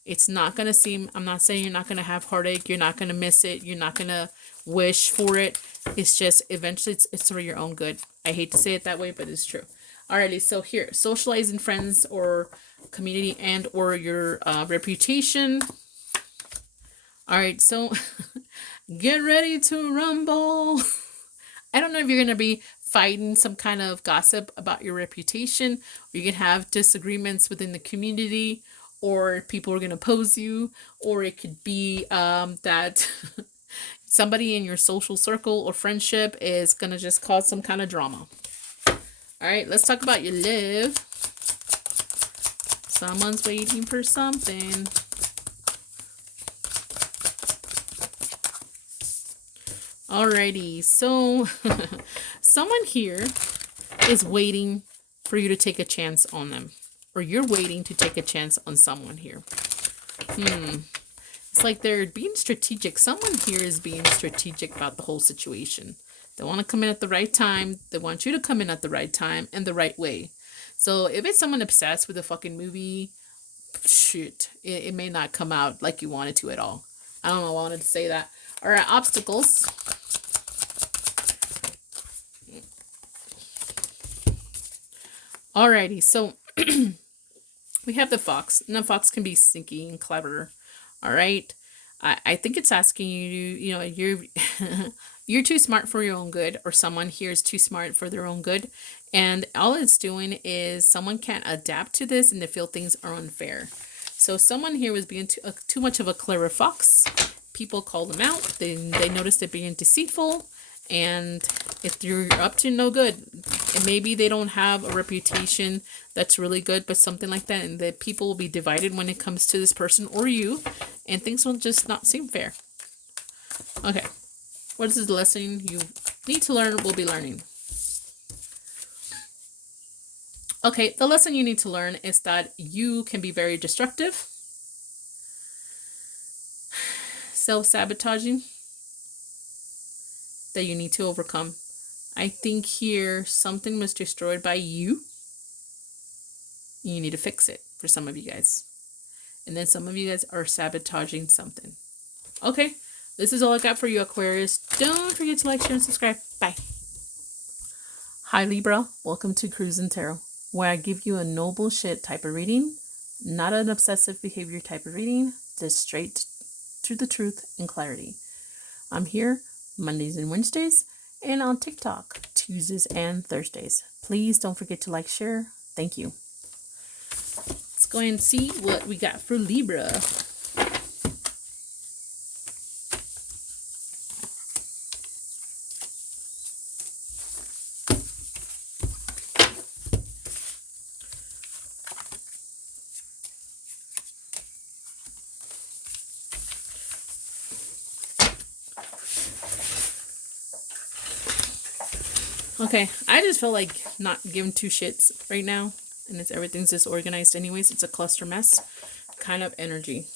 It's not gonna seem, I'm not saying you're not gonna have heartache, you're not gonna miss it, you're not gonna wish for it. It's just eventually it's for your own good. I hate to say it that way, but it's true. Alrighty, so here, socializing friends or community and or your reputation. Alright, so get ready to rumble. I don't know if you're going to be fighting some kind of gossip about your reputation, or you can have disagreements within the community, or people are going to oppose you, or it could be that somebody in your social circle or friendship is going to just cause some kind of drama. All right, let's talk about your love. Someone's waiting for something. Alrighty, so someone here is waiting for you to take a chance on them, or you're waiting to take a chance on someone here. It's like they're being strategic. Someone here is being strategic about the whole situation. They want to come in at the right time. They want you to come in at the right time and the right way. So if it's someone obsessed with a fucking movie, shoot, it may not come out like you wanted to at all. I don't know why I wanted to say that. All right, obstacles. Alrighty, so we have the fox. And the fox can be sneaky and clever. All right. I think it's asking you, you're too smart for your own good, or someone here is too smart for their own good. And all it's doing is someone can't adapt to this and they feel things are unfair. So someone here was being too much of a clever fox. People call them out. They notice they're being deceitful. And if you're up to no good, and maybe they don't have a reputation that's really good, but something like that, and that people will be divided when it comes to this person or you, and things will just not seem fair. Okay, what is the lesson you need to learn? We'll be learning. Okay, the lesson you need to learn is that you can be very destructive, self-sabotaging, that you need to overcome. I think here something was destroyed by you. You need to fix it for some of you guys. And then some of you guys are sabotaging something. Okay, this is all I got for you, Aquarius. Don't forget to like, share, and subscribe. Bye. Hi, Libra. Welcome to Cruising Tarot, where I give you a no bullshit type of reading, not an obsessive behavior type of reading, just straight to the truth and clarity. I'm here Mondays and Wednesdays, and on TikTok Tuesdays and Thursdays. Please don't forget to like, share. Thank you. Let's go and see what we got for Libra. Okay, I just feel like not giving two shits right now, and everything's disorganized anyways. It's a cluster mess kind of energy.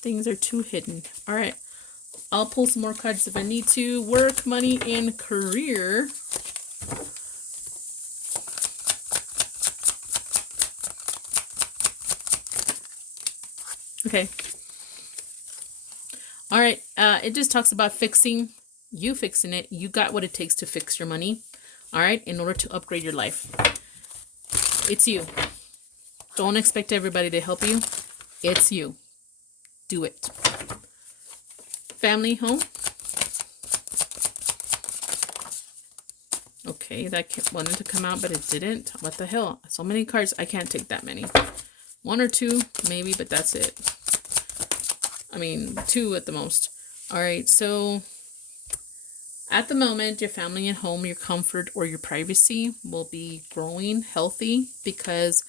Things are too hidden. All right, I'll pull some more cards if I need to. Work, money, and career. Okay. All right, it just talks about fixing You fixing it. You got what it takes to fix your money. All right. In order to upgrade your life. It's you. Don't expect everybody to help you. It's you. Do it. Family, home. Okay, that wanted to come out, but it didn't. What the hell? So many cards. I can't take that many. 1 or 2, maybe, but that's it. I mean, 2 at the most. All right, so at the moment, your family and home, your comfort or your privacy will be growing healthy because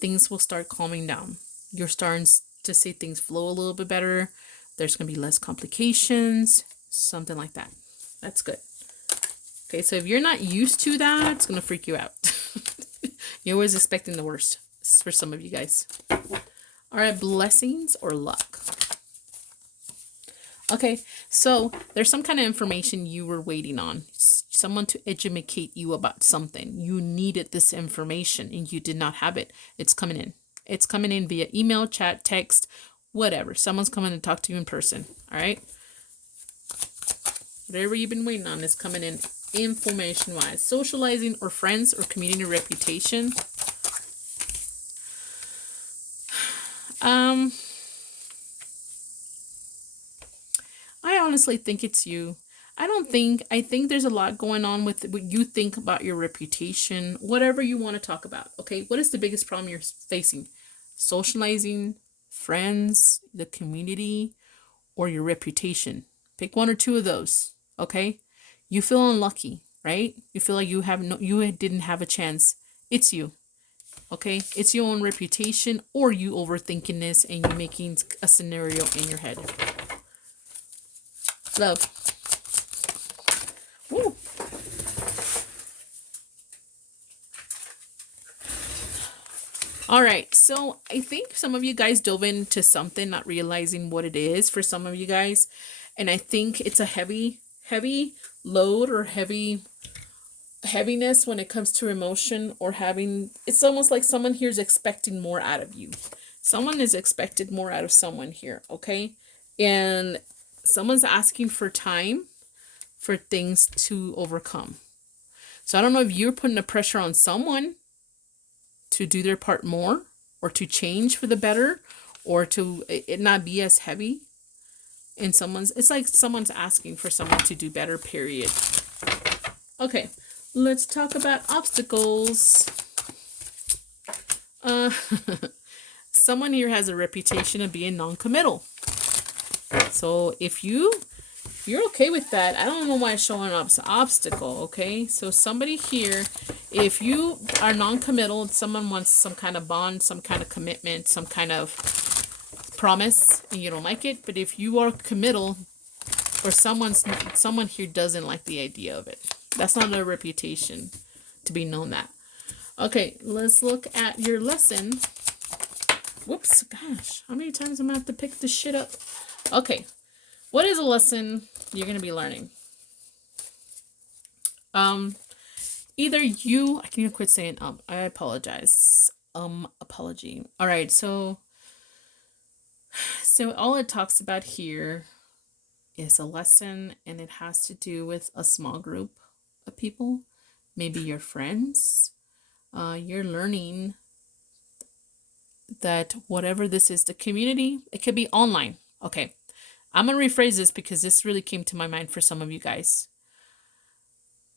things will start calming down. You're starting to see things flow a little bit better. There's going to be less complications, something like that. That's good. Okay, so if you're not used to that, it's going to freak you out. You're always expecting the worst for some of you guys. All right, blessings or luck. Okay, so there's some kind of information you were waiting on. Someone to educate you about something. You needed this information and you did not have it. It's coming in. It's coming in via email, chat, text, whatever. Someone's coming to talk to you in person. All right? Whatever you've been waiting on is coming in information-wise. Socializing or friends or community reputation. I honestly think it's you. I think there's a lot going on with what you think about your reputation, whatever you want to talk about. Okay, what is the biggest problem you're facing? Socializing, friends, the community, or your reputation? Pick 1 or 2 of those. Okay, you feel unlucky, right? You feel like you didn't have a chance. It's you. Okay, it's your own reputation, or you overthinking this and you making a scenario in your head. Love. Woo. All right, so I think some of you guys dove into something not realizing what it is for some of you guys, and I think it's a heavy load or heaviness when it comes to emotion or it's almost like someone here is expecting more out of you. Someone is expected more out of someone here, okay? And someone's asking for time for things to overcome. So I don't know if you're putting the pressure on someone to do their part more or to change for the better or to it not be as heavy. And it's like someone's asking for someone to do better, period. Okay, let's talk about obstacles. Someone here has a reputation of being non-committal. So if you're okay with that, I don't know why it's showing up as an obstacle, okay? So somebody here, if you are non-committal, someone wants some kind of bond, some kind of commitment, some kind of promise, and you don't like it. But if you are committal, or someone here doesn't like the idea of it. That's not a reputation to be known that. Okay, let's look at your lesson. Whoops, gosh, how many times am I have to pick this shit up? Okay, what is a lesson you're going to be learning? Either you, I can quit saying I apologize. Apology. All right, so all it talks about here is a lesson, and it has to do with a small group of people, maybe your friends. You're learning that whatever this is, the community, it could be online. Okay, I'm going to rephrase this because this really came to my mind for some of you guys.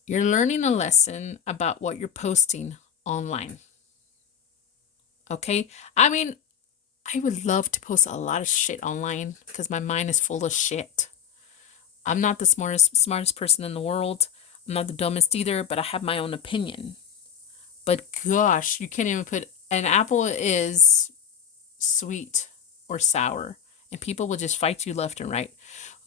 You're learning a lesson about what you're posting online. Okay, I mean, I would love to post a lot of shit online because my mind is full of shit. I'm not the smartest person in the world. I'm not the dumbest either, but I have my own opinion. But gosh, you can't even put an apple is sweet or sour, and people will just fight you left and right.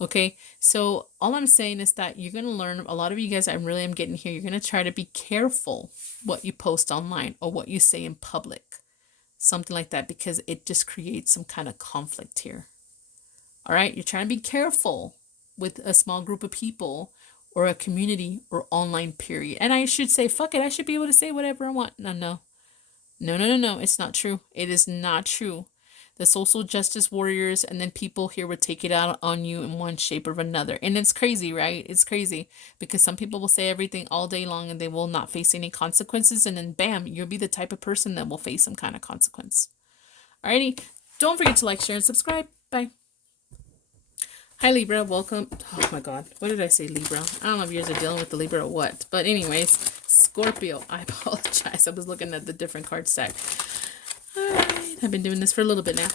Okay, so all I'm saying is that you're going to learn, a lot of you guys, I really am getting here, you're going to try to be careful what you post online or what you say in public. Something like that, because it just creates some kind of conflict here. All right, you're trying to be careful with a small group of people or a community or online, period. And I should say, fuck it, I should be able to say whatever I want. No, it's not true. It is not true. the social justice warriors, and then people here would take it out on you in one shape or another. And it's crazy, right? It's crazy because some people will say everything all day long and they will not face any consequences, and then bam, you'll be the type of person that will face some kind of consequence. Alrighty, don't forget to like, share, and subscribe. Bye. Hi Libra, welcome. Oh my god, what did I say, Libra? I don't know if you guys are dealing with the Libra or what, but anyways, Scorpio. I apologize, I was looking at the different card stack. Alright, I've been doing this for a little bit now.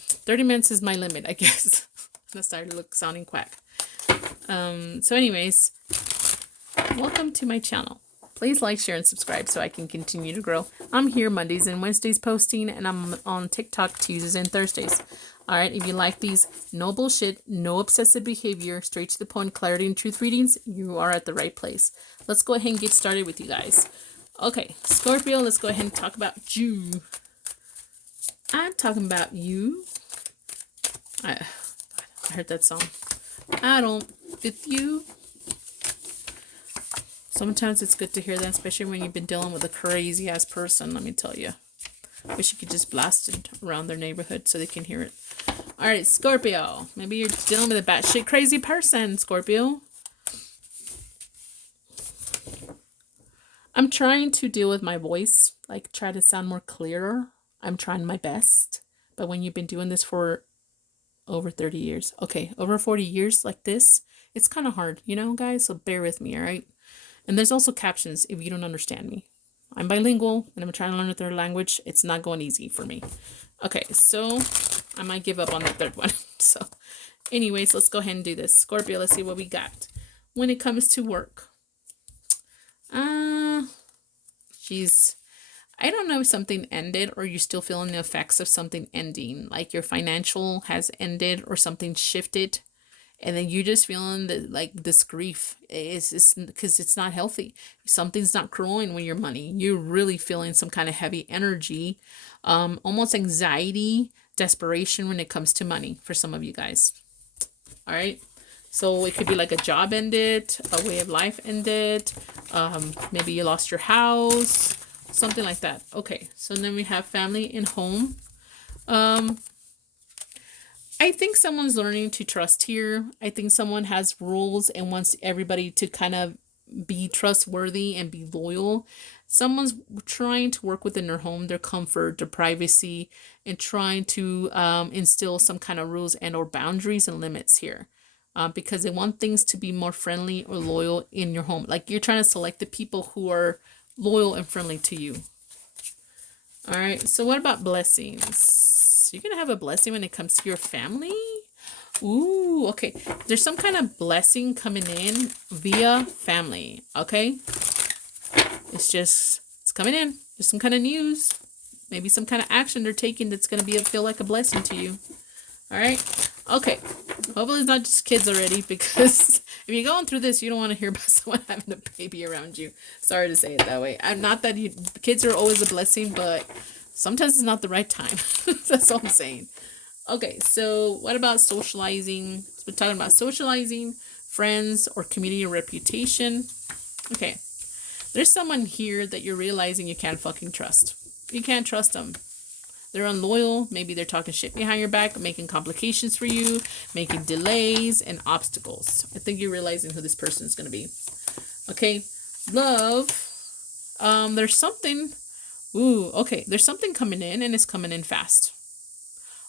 30 minutes is my limit, I guess. I'm starting to look sounding quack. So anyways, welcome to my channel. Please like, share, and subscribe so I can continue to grow. I'm here Mondays and Wednesdays posting, and I'm on TikTok Tuesdays and Thursdays. Alright, if you like these no bullshit, no obsessive behavior, straight to the point, clarity and truth readings, you are at the right place. Let's go ahead and get started with you guys. Okay, Scorpio, let's go ahead and talk about you. I'm talking about you. I heard that song. I don't with you. Sometimes it's good to hear that, especially when you've been dealing with a crazy ass person, let me tell you. Wish you could just blast it around their neighborhood so they can hear it. Alright, Scorpio. Maybe you're dealing with a batshit crazy person, Scorpio. I'm trying to deal with my voice, like try to sound more clearer. I'm trying my best. But when you've been doing this for over 30 years, okay, over 40 years like this, it's kind of hard, you know, guys? So bear with me, alright? And there's also captions if you don't understand me. I'm bilingual and I'm trying to learn a third language. It's not going easy for me. Okay, so I might give up on the third one. So anyways, let's go ahead and do this. Scorpio, let's see what we got. When it comes to work. Geez. I don't know if something ended or you're still feeling the effects of something ending. Like your financial has ended or something shifted. And then you're just feeling the, like this grief is because it's not healthy. Something's not growing with your money. You're really feeling some kind of heavy energy, almost anxiety, desperation when it comes to money for some of you guys. All right. So it could be like a job ended, a way of life ended. Maybe you lost your house, something like that. Okay. So then we have family and home. I think someone's learning to trust here. I think someone has rules and wants everybody to kind of be trustworthy and be loyal. Someone's trying to work within their home, their comfort, their privacy, and trying to instill some kind of rules and or boundaries and limits here. Because they want things to be more friendly or loyal in your home. Like you're trying to select the people who are loyal and friendly to you. All right, so what about blessings? You're going to have a blessing when it comes to your family. Ooh, okay. There's some kind of blessing coming in via family, okay? It's coming in. There's some kind of news. Maybe some kind of action they're taking that's going to feel like a blessing to you. All right? Okay. Hopefully it's not just kids already, because if you're going through this, you don't want to hear about someone having a baby around you. Sorry to say it that way. I'm not that kids are always a blessing, but sometimes it's not the right time. That's all I'm saying. Okay, so what about socializing? We're talking about socializing, friends, or community or reputation. Okay, there's someone here that you're realizing you can't fucking trust. You can't trust them. They're unloyal. Maybe they're talking shit behind your back, making complications for you, making delays and obstacles. I think you're realizing who this person is going to be. Okay, love. There's something... Ooh, okay. There's something coming in and it's coming in fast.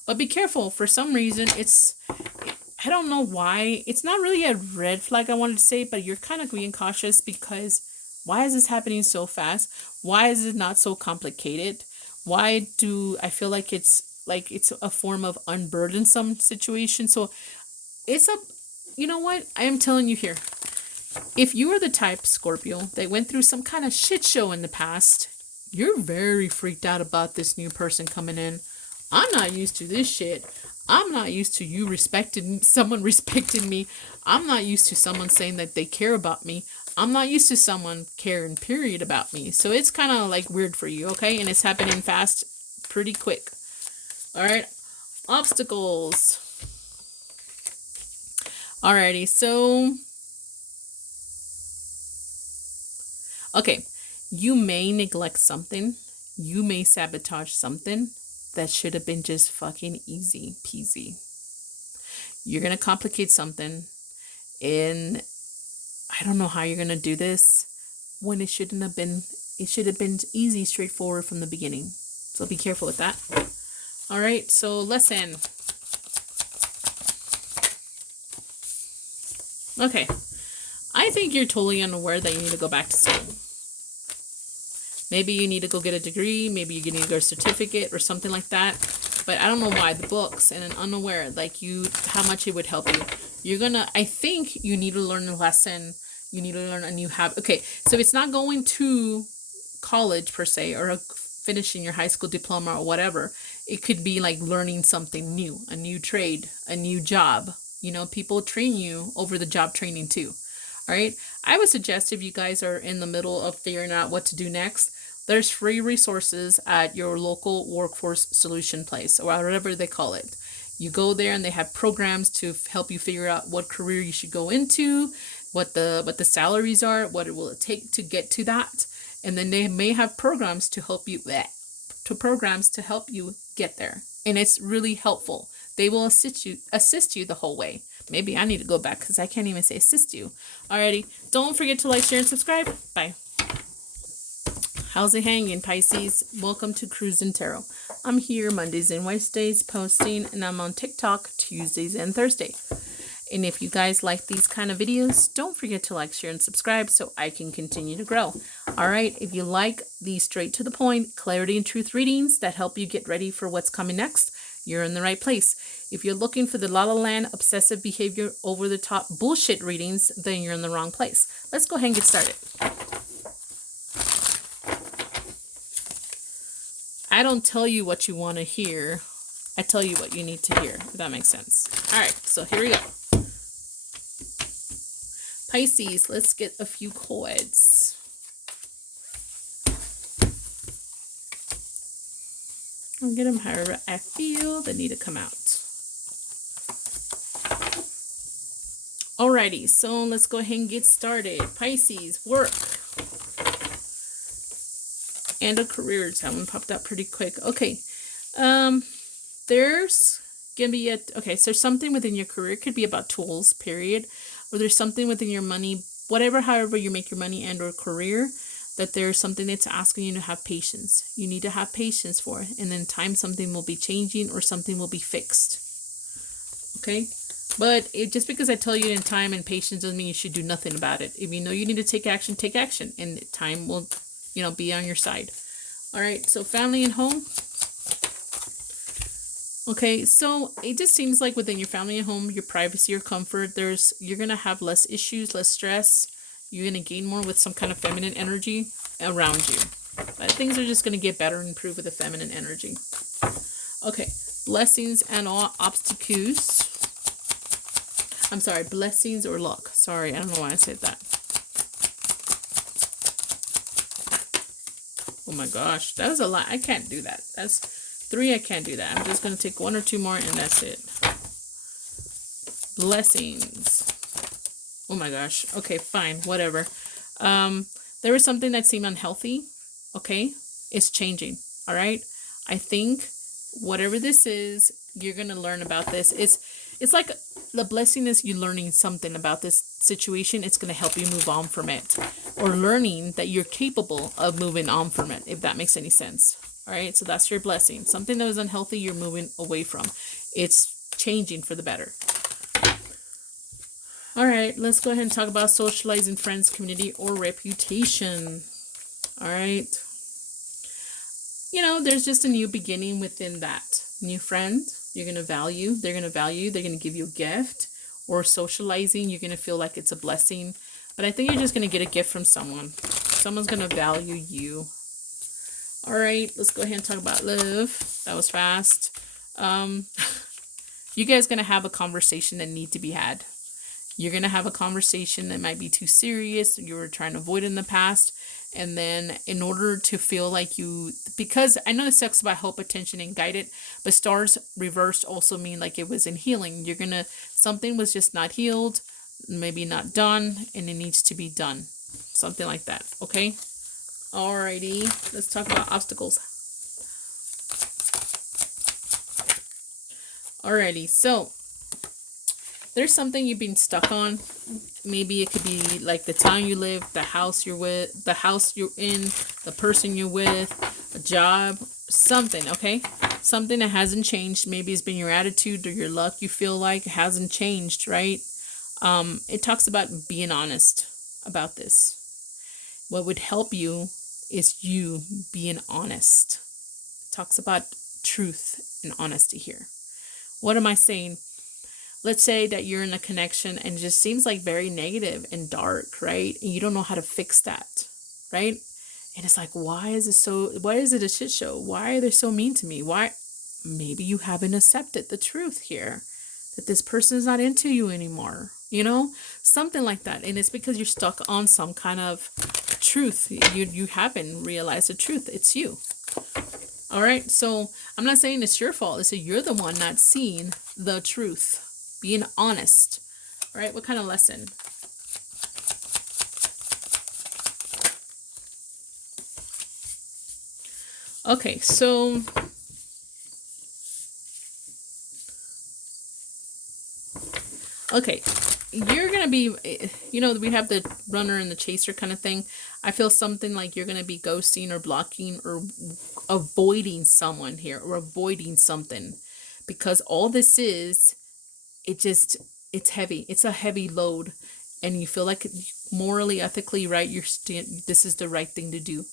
But be careful. For some reason, I don't know why. It's not really a red flag I wanted to say, but you're kind of being cautious because why is this happening so fast? Why is it not so complicated? Why do I feel like it's a form of unburdensome situation? So you know what? I am telling you here. If you are the type, Scorpio, that went through some kind of shit show in the past, you're very freaked out about this new person coming in. I'm not used to this shit. I'm not used to someone respecting me. I'm not used to someone saying that they care about me. I'm not used to someone caring, period, about me. So it's kind of like weird for you, okay? And it's happening fast, pretty quick. All right. Obstacles. Alrighty, so... Okay. You may neglect something. You may sabotage something that should have been just fucking easy peasy. You're going to complicate something, and I don't know how you're going to do this when it shouldn't have been. It should have been easy, straightforward from the beginning. So be careful with that. All right, so lesson. Okay, I think you're totally unaware that you need to go back to school. Maybe you need to go get a degree. Maybe you need to go a certificate or something like that. But I don't know why. The books and an unaware, like how much it would help you. I think you need to learn a lesson. You need to learn a new habit. Okay, so it's not going to college per se, or finishing your high school diploma or whatever. It could be like learning something new, a new trade, a new job. You know, people train you over the job training too. All right. I would suggest, if you guys are in the middle of figuring out what to do next, there's free resources at your local workforce solution place, or whatever they call it. You go there and they have programs to help you figure out what career you should go into, what the salaries are, what it will take to get to that. And then they may have programs to help you get there. And it's really helpful. They will assist you the whole way. Maybe I need to go back because I can't even say assist you. Alrighty. Don't forget to like, share, and subscribe. Bye. How's it hanging, Pisces? Welcome to Cruising Tarot. I'm here Mondays and Wednesdays posting, and I'm on TikTok Tuesdays and Thursdays. And if you guys like these kind of videos, don't forget to like, share, and subscribe so I can continue to grow. All right. If you like these straight to the point, clarity and truth readings that help you get ready for what's coming next, you're in the right place. If you're looking for the La La Land, obsessive behavior, over the top bullshit readings, then you're in the wrong place. Let's go ahead and get started. I don't tell you what you want to hear. I tell you what you need to hear, if that makes sense. All right, so here we go. Pisces, let's get a few cards. I'll get them however I feel they need to come out. Alrighty, so let's go ahead and get started. Pisces, work. And a career. That one popped up pretty quick. Okay. There's gonna be so something within your career. It could be about tools, period. Or there's something within your money, however you make your money and or career, that there's something that's asking you to have patience. You need to have patience for it. And in time, something will be changing or something will be fixed. Okay? But just because I tell you in time and patience doesn't mean you should do nothing about it. If you know you need to take action, take action. And time will, be on your side. All right. So family and home. Okay. So it just seems like within your family and home, your privacy or comfort, you're going to have less issues, less stress. You're going to gain more with some kind of feminine energy around you. But things are just going to get better and improve with the feminine energy. Okay. Blessings and all obstacles. I'm sorry, blessings or luck. Sorry, I don't know why I said that. Oh my gosh, that was a lot. I can't do that. That's 3. I can't do that. I'm just going to take 1 or 2 more and that's it. Blessings. Oh my gosh. Okay, fine. Whatever. There was something that seemed unhealthy. Okay. It's changing. All right. I think whatever this is, you're going to learn about this. It's like the blessing is you learning something about this situation. It's going to help you move on from it, or learning that you're capable of moving on from it, if that makes any sense. All right. So that's your blessing. Something that was unhealthy, you're moving away from. It's changing for the better. All right. Let's go ahead and talk about socializing, friends, community, or reputation. All right. There's just a new beginning within that. New friend, you're going to value. They're going to value. They're going to give you a gift. Or socializing, you're going to feel like it's a blessing. But I think you're just going to get a gift from someone. Someone's going to value you. All right, let's go ahead and talk about love. That was fast. You guys going to have a conversation that need to be had. You're going to have a conversation that might be too serious. You were trying to avoid in the past. And then in order to feel like because I know this talks about hope, attention, and guided, but stars reversed also mean like it was in healing. Something was just not healed, maybe not done, and it needs to be done. Something like that. Okay. Alrighty. Let's talk about obstacles. Alrighty, so there's something you've been stuck on. Maybe it could be like the town you live, the house you're with, the house you're in, the person you're with, a job, something, okay? Something that hasn't changed. Maybe it's been your attitude or your luck, you feel like it hasn't changed, right? It talks about being honest about this. What would help you is you being honest. It talks about truth and honesty here. What am I saying? Let's say that you're in a connection and it just seems like very negative and dark, right? And you don't know how to fix that, right? And it's like, why is it a shit show? Why are they so mean to me? Why? Maybe you haven't accepted the truth here, that this person is not into you anymore, you know, something like that. And it's because you're stuck on some kind of truth. You haven't realized the truth. It's you. All right. So I'm not saying it's your fault. It's that you're the one not seeing the truth. Being honest. All right, what kind of lesson? Okay, so you're gonna be, you know, we have the runner and the chaser kind of thing. I feel something like you're gonna be ghosting or blocking or avoiding someone here, or avoiding something, because all this is, it's heavy. It's a heavy load, and you feel like morally, ethically, right, this is the right thing to do.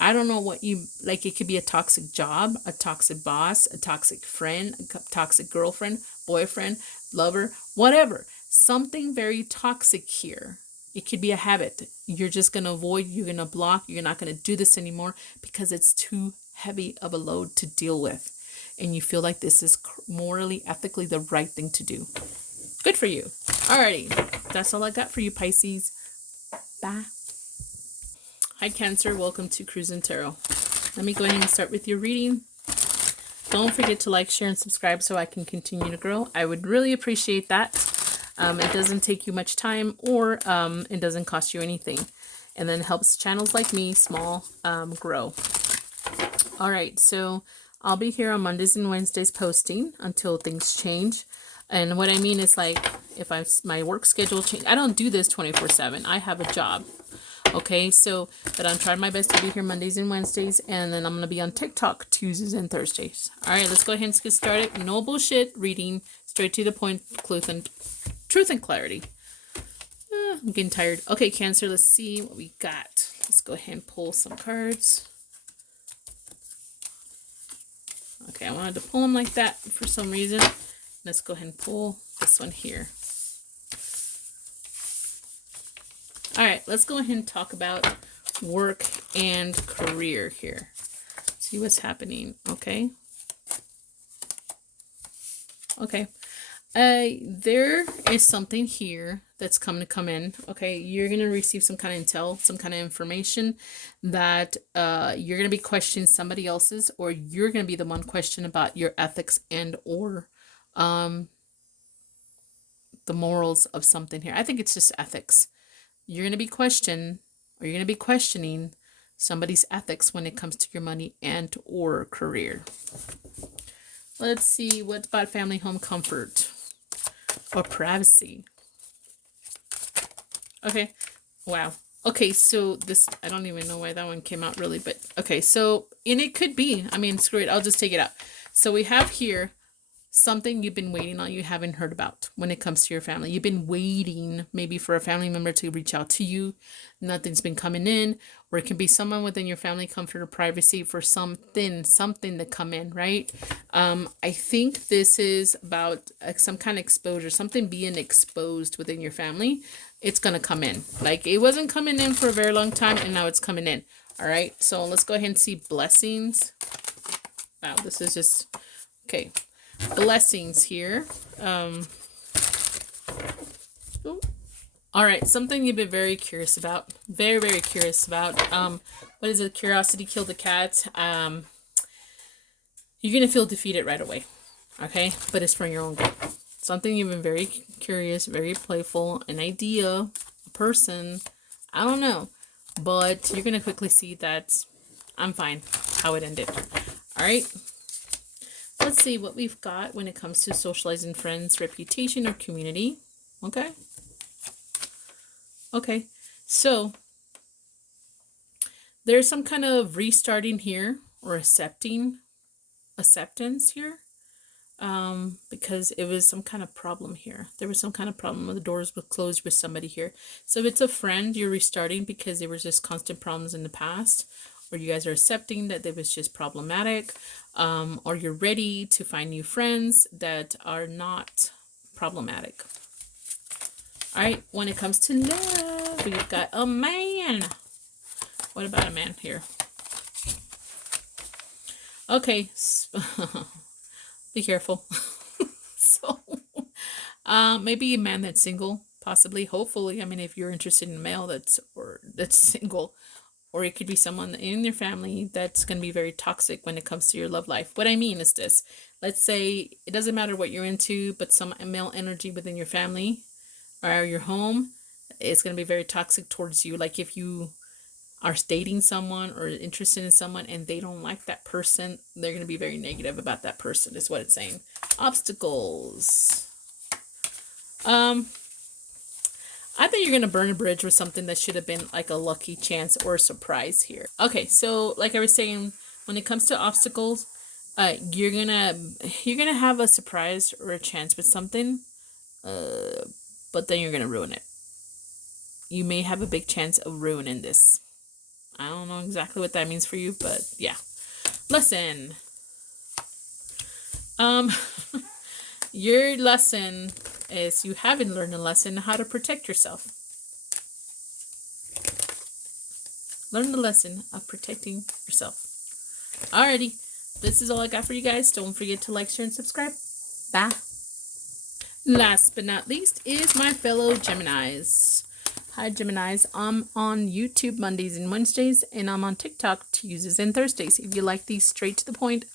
I don't know what you like. It could be a toxic job, a toxic boss, a toxic friend, a toxic girlfriend, boyfriend, lover, whatever. Something very toxic here. It could be a habit. You're just going to avoid, you're going to block, you're not going to do this anymore because it's too heavy of a load to deal with. And you feel like this is morally, ethically the right thing to do. Good for you. Alrighty. That's all I got for you, Pisces. Bye. Hi, Cancer. Welcome to Cruising Tarot. Let me go ahead and start with your reading. Don't forget to like, share, and subscribe so I can continue to grow. I would really appreciate that. It doesn't take you much time, or it doesn't cost you anything. And then helps channels like me, small, grow. Alright, so I'll be here on Mondays and Wednesdays posting until things change. And what I mean is, like, if my work schedule change, I don't do this 24/7. I have a job. Okay, so, but I'm trying my best to be here Mondays and Wednesdays, and then I'm going to be on TikTok Tuesdays and Thursdays. All right, let's go ahead and get started. No bullshit reading, straight to the point, truth and clarity. I'm getting tired. Okay, Cancer, let's see what we got. Let's go ahead and pull some cards. Okay, I wanted to pull them like that for some reason. Let's go ahead and pull this one here. All right, let's go ahead and talk about work and career here. See what's happening, okay? Okay. There is something here that's come in, okay? You're going to receive some kind of intel, some kind of information that you're going to be questioning somebody else's, or you're going to be the one questioning about your ethics and or the morals of something here. I think it's just ethics. You're going to be questioning somebody's ethics when it comes to your money and or career. Let's see, what about family, home, comfort, or privacy? Okay, wow. Okay, so this, I don't even know why that one came out really, but okay, so, and it could be, I mean, screw it, I'll just take it out. So we have here something you've been waiting on, you haven't heard about when it comes to your family. You've been waiting maybe for a family member to reach out to you. Nothing's been coming in, or it can be someone within your family, comfort, or privacy for something to come in, right? I think this is about some kind of exposure, something being exposed within your family. It's going to come in. Like, it wasn't coming in for a very long time, and now it's coming in. All right, so let's go ahead and see blessings. Wow, this is just, okay. Blessings here. All right, something you've been very curious about. Very, very curious about. What is it? Curiosity killed the cat. You're going to feel defeated right away. Okay? But it's for your own good. Something you've been very curious, very playful, an idea, a person. I don't know. But you're going to quickly see that I'm fine. How it ended. All right? let's see what we've got when it comes to socializing friends, reputation, or community. Okay. Okay. So there's some kind of restarting here or acceptance here. Because it was some kind of problem here. There was some kind of problem where the doors were closed with somebody here. So if it's a friend, you're restarting because there was just constant problems in the past, or you guys are accepting that there was just problematic, or you're ready to find new friends that are not problematic. All right, when it comes to love, we've got a man. What about a man here? Okay. Be careful. So, maybe a man that's single, possibly, hopefully. I mean, if you're interested in a male that's single, or it could be someone in your family that's going to be very toxic when it comes to your love life. What I mean is this: let's say it doesn't matter what you're into, but some male energy within your family or your home is going to be very toxic towards you. Like if you are dating someone or interested in someone and they don't like that person, they're going to be very negative about that person, is what it's saying. Obstacles. I think you're going to burn a bridge with something that should have been like a lucky chance or a surprise here. Okay, so like I was saying, when it comes to obstacles, you're gonna have a surprise or a chance with something, but then you're going to ruin it. You may have a big chance of ruining this. I don't know exactly what that means for you, but yeah. Lesson. Your lesson is you haven't learned a lesson how to protect yourself. Learn the lesson of protecting yourself. Alrighty. This is all I got for you guys. Don't forget to like, share, and subscribe. Bye. Last but not least is my fellow Geminis. Hi Geminis, I'm on YouTube Mondays and Wednesdays, and I'm on TikTok Tuesdays and Thursdays. If you like these straight to the point,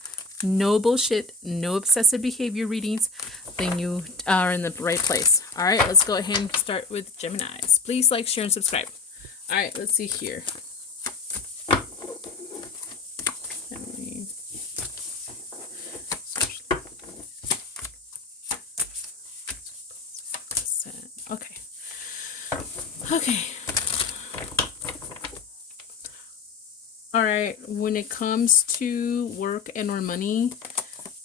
no bullshit, no obsessive behavior readings, then you are in the right place. All right, let's go ahead and start with Geminis. Please like, share, and subscribe. All right, let's see here. Okay. Okay. All right. When it comes to work and or money,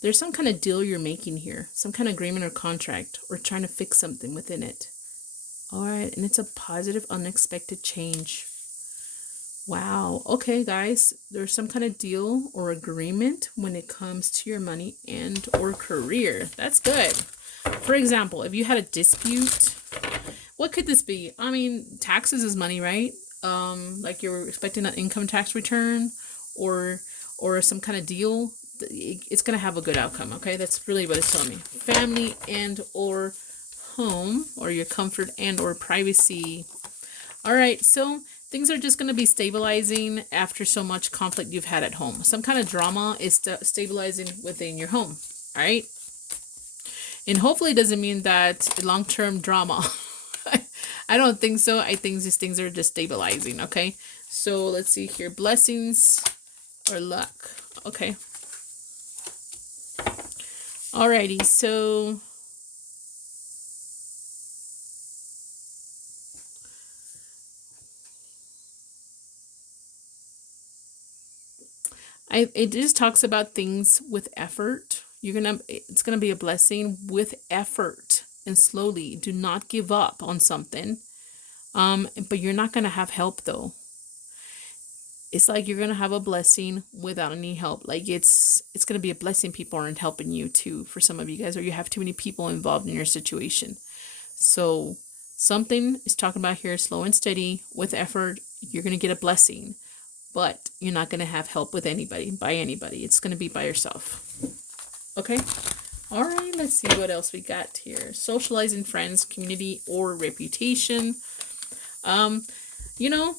there's some kind of deal you're making here. Some kind of agreement or contract, or trying to fix something within it. All right. And it's a positive, unexpected change. Wow. Okay, guys. There's some kind of deal or agreement when it comes to your money and or career. That's good. For example, if you had a dispute, what could this be? I mean, taxes is money, right? Like you're expecting an income tax return or some kind of deal. It's going to have a good outcome, okay? That's really what it's telling me. Family and or home, or your comfort and or privacy. All right, so things are just going to be stabilizing after so much conflict you've had at home. Some kind of drama is stabilizing within your home, all right? And hopefully it doesn't mean that long-term drama. I don't think so. I think these things are just stabilizing, okay? So let's see here. Blessings or luck. Okay. Alrighty, so it just talks about things with effort. It's gonna be a blessing with effort and slowly. Do not give up on something. But you're not gonna have help though. It's like you're gonna have a blessing without any help. Like it's gonna be a blessing. People aren't helping you too, for some of you guys, or you have too many people involved in your situation. So something is talking about here, slow and steady with effort. You're gonna get a blessing, but you're not gonna have help with anybody, by anybody. It's gonna be by yourself. Okay. All right, let's see what else we got here. Socializing friends, community, or reputation. You know,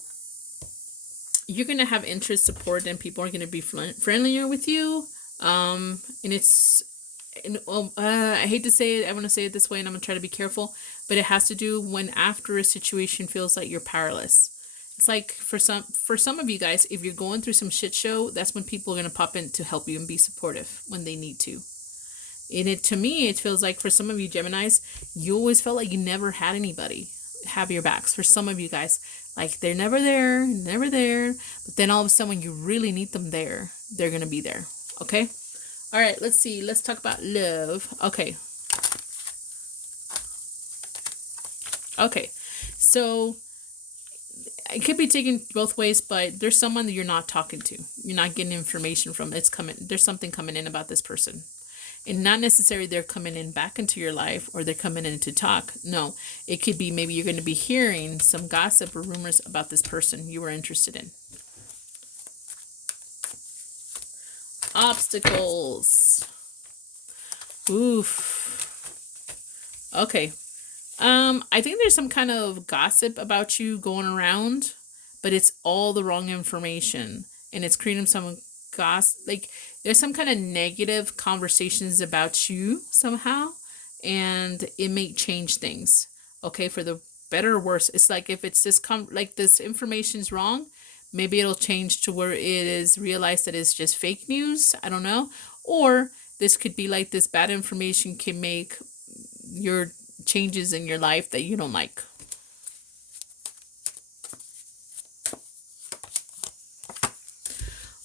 you're going to have interest, support, and people are going to be friendlier with you. I hate to say it. I want to say it this way, and I'm going to try to be careful, but it has to do when after a situation feels like you're powerless. It's like for some of you guys, if you're going through some shit show, that's when people are going to pop in to help you and be supportive when they need to. And it, to me, it feels like for some of you Geminis, you always felt like you never had anybody have your backs. For some of you guys, like they're never there, never there. But then all of a sudden when you really need them there, they're going to be there. Okay. All right. Let's see. Let's talk about love. Okay. Okay. So it could be taken both ways, but there's someone that you're not talking to. You're not getting information from. It's coming. There's something coming in about this person. And not necessarily they're coming in back into your life or they're coming in to talk. No, it could be maybe you're going to be hearing some gossip or rumors about this person you were interested in. Obstacles. Oof. Okay. I think there's some kind of gossip about you going around, but it's all the wrong information. And it's creating some gossip, like there's some kind of negative conversations about you somehow, and it may change things, okay, for the better or worse. It's like if it's this like this information's wrong, maybe it'll change to where it is realized that it's just fake news. I don't know. Or this could be like this bad information can make your changes in your life that you don't like.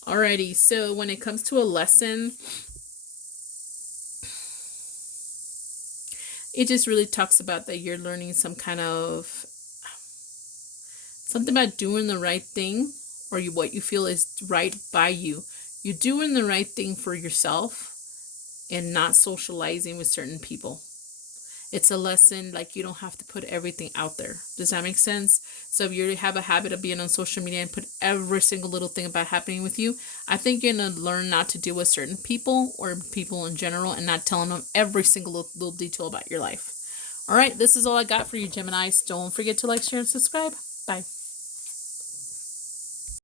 Alrighty, so when it comes to a lesson, it just really talks about that you're learning some kind of something about doing the right thing, or what you feel is right by you. You're doing the right thing for yourself and not socializing with certain people. It's a lesson like you don't have to put everything out there. Does that make sense? So if you have a habit of being on social media and put every single little thing about happening with you, I think you're going to learn not to deal with certain people or people in general and not telling them every single little detail about your life. All right, this is all I got for you, Geminis. Don't forget to like, share, and subscribe. Bye.